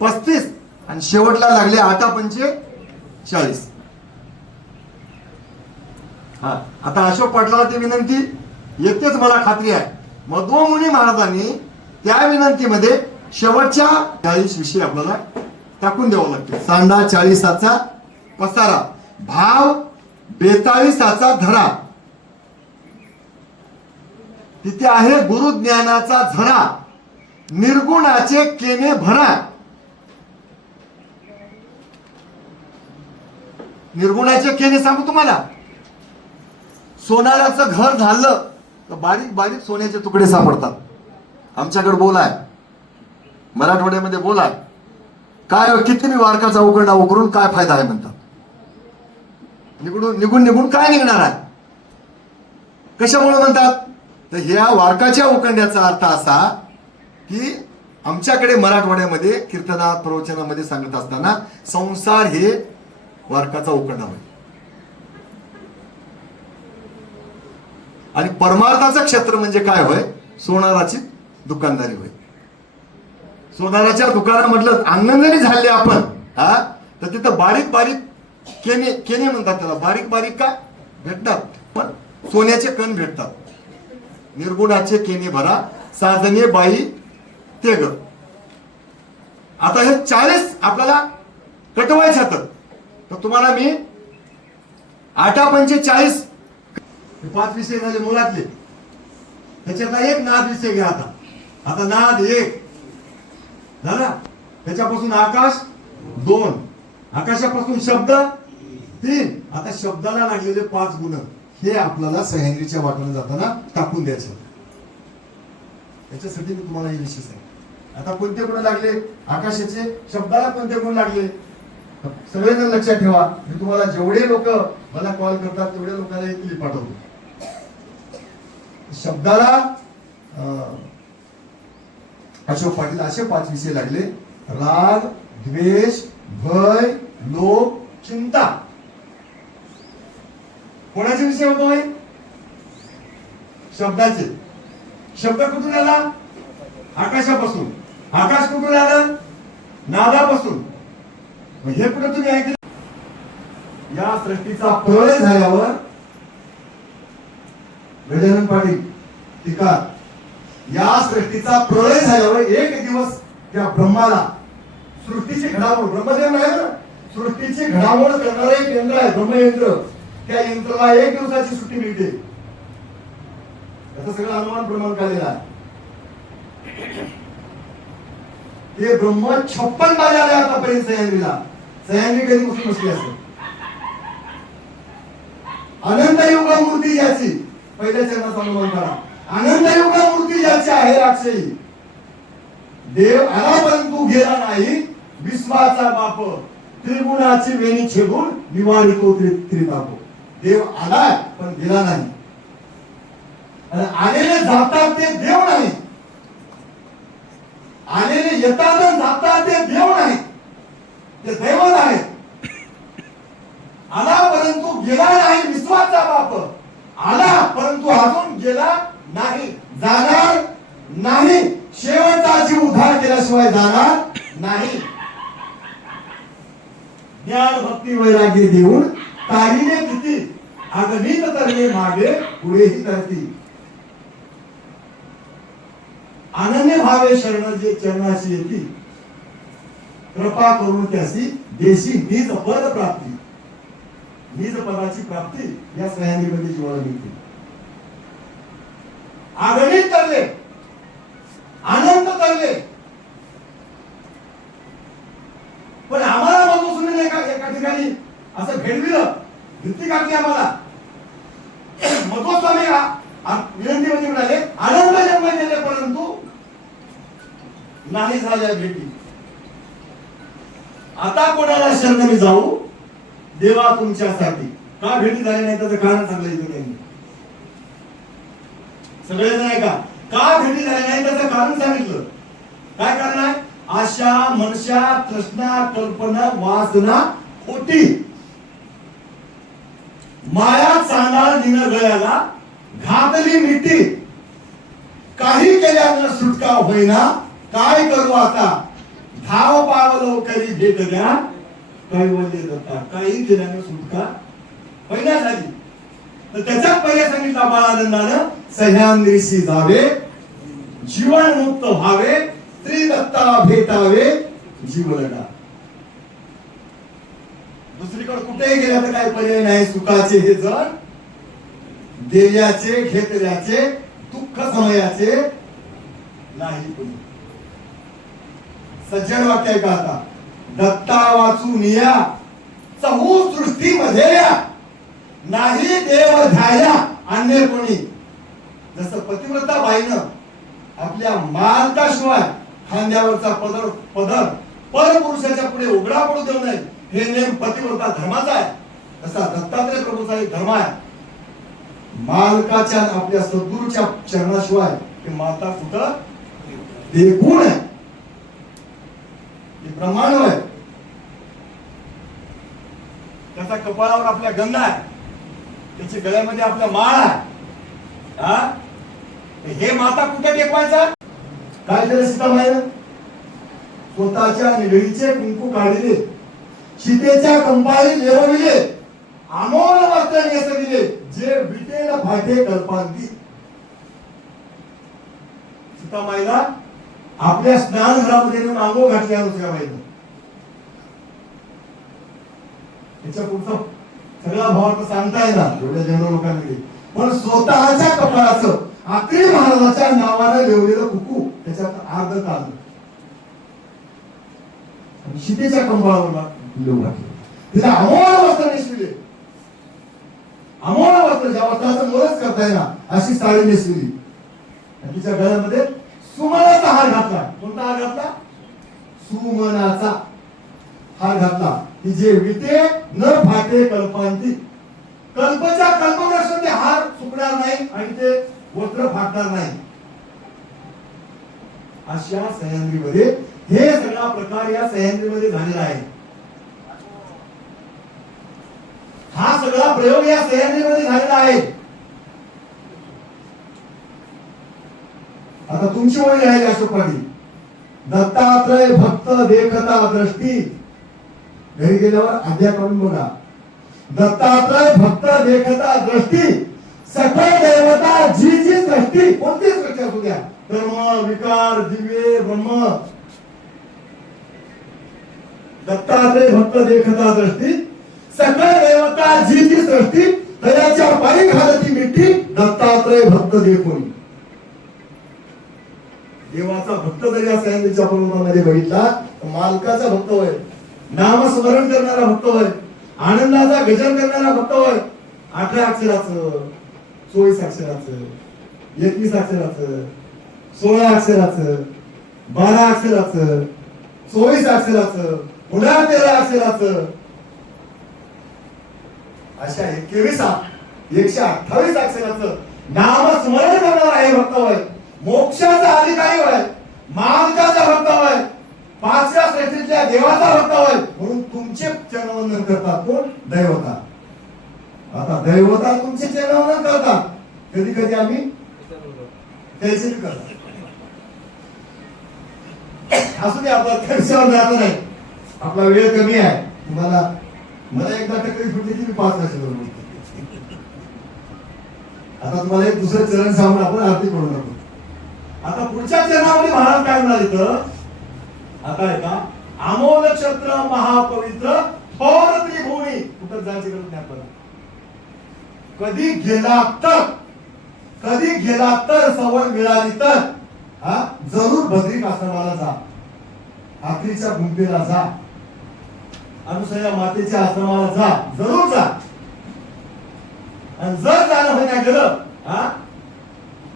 35 आणि शेवटला लागले 8 पंचे 40. हा, आता अशोक पाटलाला ती विनंती येतेच मला खात्री आहे. मध्वमुनी महाराजांनी त्या विनंतीमध्ये शेवटच्या 40 विषय आपल्याला टाकून द्यावं लागते. सांडा 40चा पसारा, भाव 42चा धरा, तिथे आहे गुरुज्ञानाचा झरा, निर्गुणाचे केने भरा. निर्गुणाचे केने सांगू तुम्हाला, सोनाराचं घर झालं तर बारीक बारीक सोन्याचे तुकडे सापडतात. आमच्याकडे बोल आहे, मराठवाड्यामध्ये बोल आहे, काय किती मी वारकाचा उघडा उकरून काय फायदा आहे म्हणतात. निघून निघून काय निघणार आहे, कशामुळे म्हणतात तर ह्या वारकाच्या उकंड्याचा अर्थ असा की आमच्याकडे मराठवाड्यामध्ये कीर्तनात प्रवचनामध्ये सांगत असताना संसार हे वारकाचा उकंडा होय आणि परमार्थाचं क्षेत्र म्हणजे काय होय, सोनाराची दुकानदारी होय. सोनाराच्या दुकानामधलं अंगण जरी झाले आपण तर तिथं बारीक बारीक केने केने म्हणतात त्याला, बारीक बारीक का भेटतात पण सोन्याचे कण भेटतात. निर्गुणाचे केने भरा, साधने बाई ते ग. आता हे 40 आपल्याला कटवायचं तर तुम्हाला मी 8 पंचे 40 5 विषय झाले मुलातले, त्याच्यातला एक नाद विषय घ्या. आता नाद 1 झाला, त्याच्यापासून आकाश 2, आकाशापासून शब्द 3. आता शब्दाला लागलेले 5 गुण हे आपल्याला सह्याद्रीच्या वाटेने जाताना टाकून द्यायचं. त्याच्यासाठी मी तुम्हाला हे विषय सांगितलं. आता कोणते गुण लागले आकाशाचे, शब्दाला कोणते गुण लागले सगळेजण लक्षात ठेवा. मी तुम्हाला जेवढे लोक मला कॉल करतात तेवढे लोकांना एक क्लिप पाठवतो. शब्दाला अशोक पाटील असे 5 विषय लागले, राग, द्वेष, भय, लोभ, चिंता. कोणाचे विषय होतो शब्दाचे. शब्द कुठून आला, आकाशापासून. आकाश कुठून आलं, नादापासून. हे कुठं तुम्ही ऐकलं, या सृष्टीचा प्रलय झाल्यावर गजानन पाटील टीका, या सृष्टीचा प्रलय झाल्यावर एक दिवस त्या ब्रह्माला सृष्टीची घडामोड, ब्रह्मदेव नाही ना, सृष्टीची घडामोड करणारा एक यंत्र आहे ब्रह्मयंत्र. त्या यंत्राला 1 दिवसाची सुट्टी मिळते. याचं सगळं अनुमान प्रमाण काढलेलं आहे. ते ब्रह्म 56 बाजा आले आतापर्यंत सह्याद्रीला. सह्याद्री कधी बसून नसली असेल. अनंत युग मूर्ती ज्याची, पहिल्या चरणाचा अनुमान करा. अनंत युग मूर्ती ज्याची आहे अक्षयी, देव आला परंतु गेला नाही, विश्वाचा बाप, त्रिगुणाची वेणी छेदून निवारितो त्रिताप. देव आला पण गेला नाही. आलेले जातात ते देव नाही, आलेले येतात जातात ते देव नाही, ते दैवत आहे. आला परंतु गेला नाही, विश्वाचा बाप. आला परंतु अजून गेला नाही, जाणार नाही. शेवटचा जीव उद्धार केल्याशिवाय जाणार नाही. ज्ञान भक्ती वैराग्य देऊन तारीने किती, अगणित तरणे मागे पुढेही तरती. अनन्य भावे शरण जे चरणाशी येती, कृपा करून त्यासी देशी निज पद प्राप्ती. निज पदाची प्राप्ती या सह्याद्रीमध्ये जीवाला मिळते. अगणित तरले, अनंत तरले, पण आम्हाला मधुसूदन एका ठिकाणी असं भेटविलं, भीती घातली आम्हाला. मधुस्वामी विनंतीमध्ये म्हणाले आनंद जन्म दिले, परंतु नाही झाल्या भेटी. आता कोणाला शरण मी जाऊ देवा तुमच्यासाठी. का भेटी झाली नाही त्याचं कारण सांगलं इथे त्यांनी. सगळेजण आहे का भेटी झाली नाही त्याचं कारण सांगितलं. काय कारण आहे? आशा, मनशा, तृष्णा, कल्पना, वासना खोटी, माया चांडाळ दिन गळ्याला घातली मिठी. काही केल्यानं सुटका होईना, काय करू आता धाव पाव लवकरी भेट द्या कैवल्य दत्ता. काही केल्यानं सुटका होईना झाली तर त्याच्यात पर्याय सांगितला बाळानंदानं, सह्याद्रीशी जावे जीवन मुक्त व्हावे, श्री दत्ता भेटावे जीवलगा. दुसरीकडे कुठेही गेला तर काही पर्याय नाही. सुखाचे हे जण देयाचे घेतल्याचे, दुःख समयाचे नाही कोणी. सज्जन वाक्य आहे का आता? दत्ता वाचून या चहू सृष्टीमध्ये या, नाही देव ध्याया अन्य कोणी. जसं पतिव्रता बाईनं आपल्या मालकाशिवाय खांद्यावरचा पदर परपुरुषाच्या पुढे उघडा पडू देऊ नये, हे नेम पतिव्रता धर्माचा आहे. तसा दत्तात्रय प्रभूचा एक धर्म आहे. मालकाच्या आपल्या सद्गुरूच्या चरणाशिवाय ते माता कुठं देखून आहे, ब्रह्मांड आहे. त्याचा कपाळावर आपल्या गंध आहे, त्याच्या गळ्यामध्ये आपला माळ आहे. हे माता कुठे टेकवायचा? काय केलं सीताबाईनं? स्वतःच्या निगडीचे कुंकू काढले, सीतेच्या कंपाळी लेवविले, अमोल वस्त्र नेसविले, जे विटेल फाटे कल्पांती. सीताबाईला आपल्या स्नानगृहामध्ये नेऊन आंघोळ घातली अनुसूयाबाईनं. त्याच्या पुढचं सगळा भावार्थ सांगता येणार एवढ्या जनरल लोकांमध्ये, पण स्वतःच्या कपाळाचं आत्रेय महाराजाच्या नावानं लिवलेलं कुकू त्याच्यात अर्ध काढलं, सीतेच्या कंपाळावर लिहून घातलं. तिला अमोल वस्त्र नेसविले, अमोल वस्त्र, ज्या वस्त्राचं मोलच करता येणार अशी साडी नेसविली. आणि तिच्या गळ्यामध्ये सुमनाचा हार घातला. कोणता हार घातला? सुमनाचा हार घातला, की जे विटे न फाटे कल्पांती. कल्पच्या कल्पवृक्ष ते हार सुकणार नाही आणि ते वस्त्र फाटणार नाही. अशा सह्याद्रीमध्ये हे सगळा प्रकार या सह्याद्रीमध्ये झालेला आहे. हा सगळा प्रयोग या सह्याद्रीमध्ये झालेला आहे. आता तुमची ओळी आहे अशोक पाटील. दत्तात्रय भक्त देखता दृष्टी. घरी गेल्यावर अध्याय करून बघा. दत्तात्रय भक्त देखता दृष्टी, सकळ देवता जी जी सृष्टी, कोणती सृष्टी असू द्या, कर्म विकार दिव्य ब्रह्म. दत्तात्रय भक्त देखता दृष्टी, सकळ देवता जी जी सृष्टी, तयाच्या पायी घालती मिठी, दत्तात्रय भक्त देखोनी. देवाचा भक्त जरी या सह्याद्रीच्या पर्वतामध्ये बघितला तर मालकाचा भक्त होय, नामस्मरण करणारा भक्त होय, आनंदाचा गजर करणारा भक्त होय. 18 अक्षराचं, 24 अक्षराचं, 21 अक्षराचं, 16 अक्षराचं, 12 अक्षराचं, 24 अक्षराचं, पुन्हा 13 अक्षराचं, अशा 128 अक्षराचं नामस्मरण करणारा हे भक्त होय. मोक्षाचा अधिकारी होय, मालकाचा भक्त होय, 5व्या श्रेष्ठीतल्या देवाचा भक्त होय. म्हणून तुमचे चरणवंदन करतात कोण? दैवता. आता दैवता तुमचे चरणवंदन करतात. कधी कधी आम्ही त्याचे करतो. असू दे, आपला खर्चावर जात नाही, आपला वेळ कमी आहे. मला एकदा टक्करी फुटली की मी 5 वर्ष बोलतो. आता तुम्हाला एक दुसरं चरण सांगून आपण आरती करू नको. आता पुढच्या चरणामध्ये महाराज काय म्हणाले तर, आता आहे का, अमोल क्षत्र महापवित्र थोर त्रिभुवनी. कुठं जायची गरज नाही आपल्याला. कधी गेला तर सवड मिळाली तर जरूर बद्रिक आश्रमाला जा, आखरीच्या गुंफेला जा. अनुसया मातेच्या आश्रमाला जा, जरूर जा. आणि जर जाणं होईना गेलं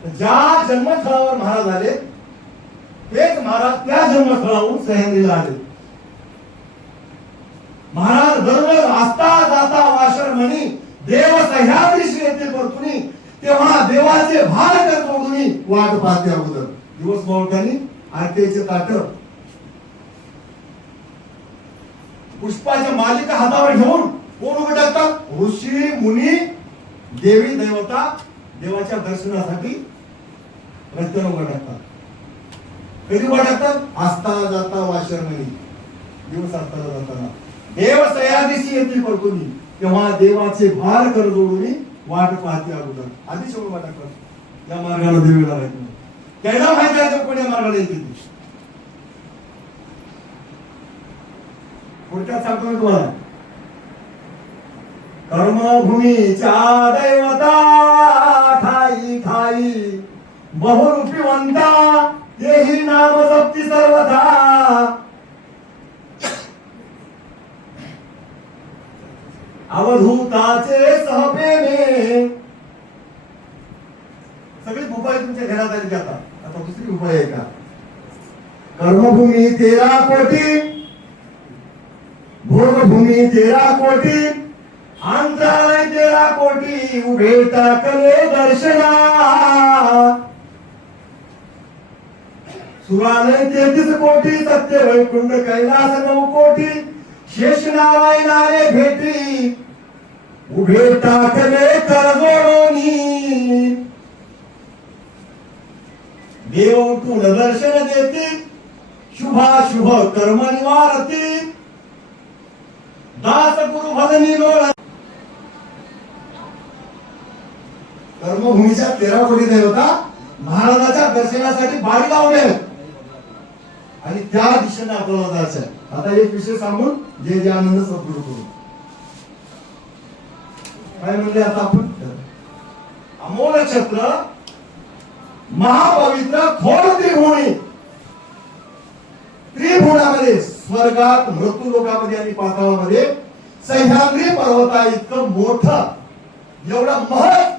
तर ज्या जन्मस्थळावर महाराज आले तेच महाराज त्या जन्मस्थळावरून सह्याद्रीला आले. महाराज दररोज असता जाता वाशर म्हणी देव सह्याद्रीशी येतील परतुनी, तेव्हा देवाचे भार करतो तुम्ही वाट पाहते अगोदर. दिवस मोठ्यानी आरतीचे ताट पुष्पाच्या मालिका हातावर घेऊन कोण उभे टाकतात? ऋषी मुनी देवी देवता देवाच्या दर्शनासाठी रस्त्यावर उभे टाकतात. कधी उभे टाकतात? असता जाता वाशर म्हणी दिवस असता जाताना देव सह्याद्रीशी येतील परतुनी, तेव्हा देवाचे भार कर जोडून वाट पाहते अगोदर. आधी शेवट वाट टाकतात या मार्गाला देवीला माहिती नाही. त्याला माहिती आहे कोण्या मार्गाला येते ती. पुढच्यात सांगतो मी तुम्हाला. कर्मभूमीच्या दैवता ठाई ठाई बहुरूपीवंता तेही नाम जपती सर्वथा. अवधूताचे सहप्रेमे. सगळी उपाय तुमच्या घरात आली जातात. आता दुसरी उपाय आहे का? कर्मभूमी 13 कोटी, भोगभूमी 13 कोटी, अंतरालय 13 कोटी, उभे टाकले दर्शना. सुरालय 33 कोटी, सत्य वैकुंठ कैलास 9 कोटी, शेष नारायण आले भेटी, उभे टाकले कर जोडोनी. देव उठून दर्शन देती, शुभाशुभ कर्म निवारती, दास गुरु भजनी लोळ. कर्मभूमीच्या 13 कोटी देवता महाराजाच्या दर्शनासाठी बारी लावले आणि त्या दिशेने आपल्याला जायचं. आता एक विषय सांगून जे जे आनंद सद्गुरु करू. काय म्हणले आता आपण? अमोल छत्र महापवित्र थोर त्रिभुवनी. त्रिभुवनामध्ये स्वर्गात, मृत्यू लोकामध्ये आणि पाताळामध्ये सह्याद्री पर्वता इतकं मोठं, एवढं महत्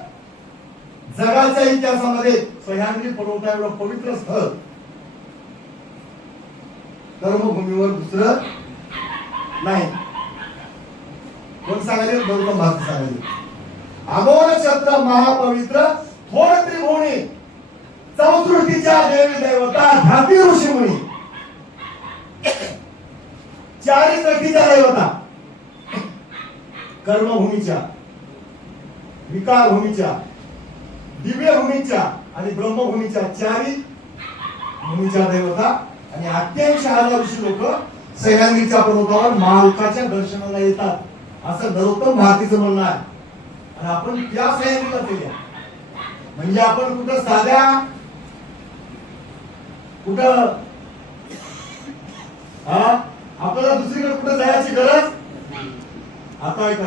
जगाच्या इतिहासामध्ये सह्याद्री पर्वता एवढं पवित्र स्थळ कर्मभूमीवर दुसरं नाही. कोण सांगाले? बरोबर महाराज सांगाले. अमोल छत्र महापवित्र थोर त्रिभुवनी, चौसृष्टीच्या देवी देवता ढाकी ऋषीमुनी, 40 सृष्टीच्या देवता कर्मभूमीच्या, विकारभूमीच्या, दिव्यभूमीच्या आणि ब्रह्मभूमीच्या 4 भूमीच्या देवता आणि 88,000 ऋषी लोक सह्याद्रीच्या पर्वतावर मालकाच्या दर्शनाला येतात असं नरोत्तम भारतीचं म्हणणं आहे. आणि आपण त्या सह्याद्रीला केल्या म्हणजे आपण कुठं साध्या कुठं आपल्याला दुसरीकडे कुठं जायची गरज. आता एक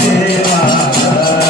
देवा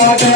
देवा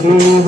श्री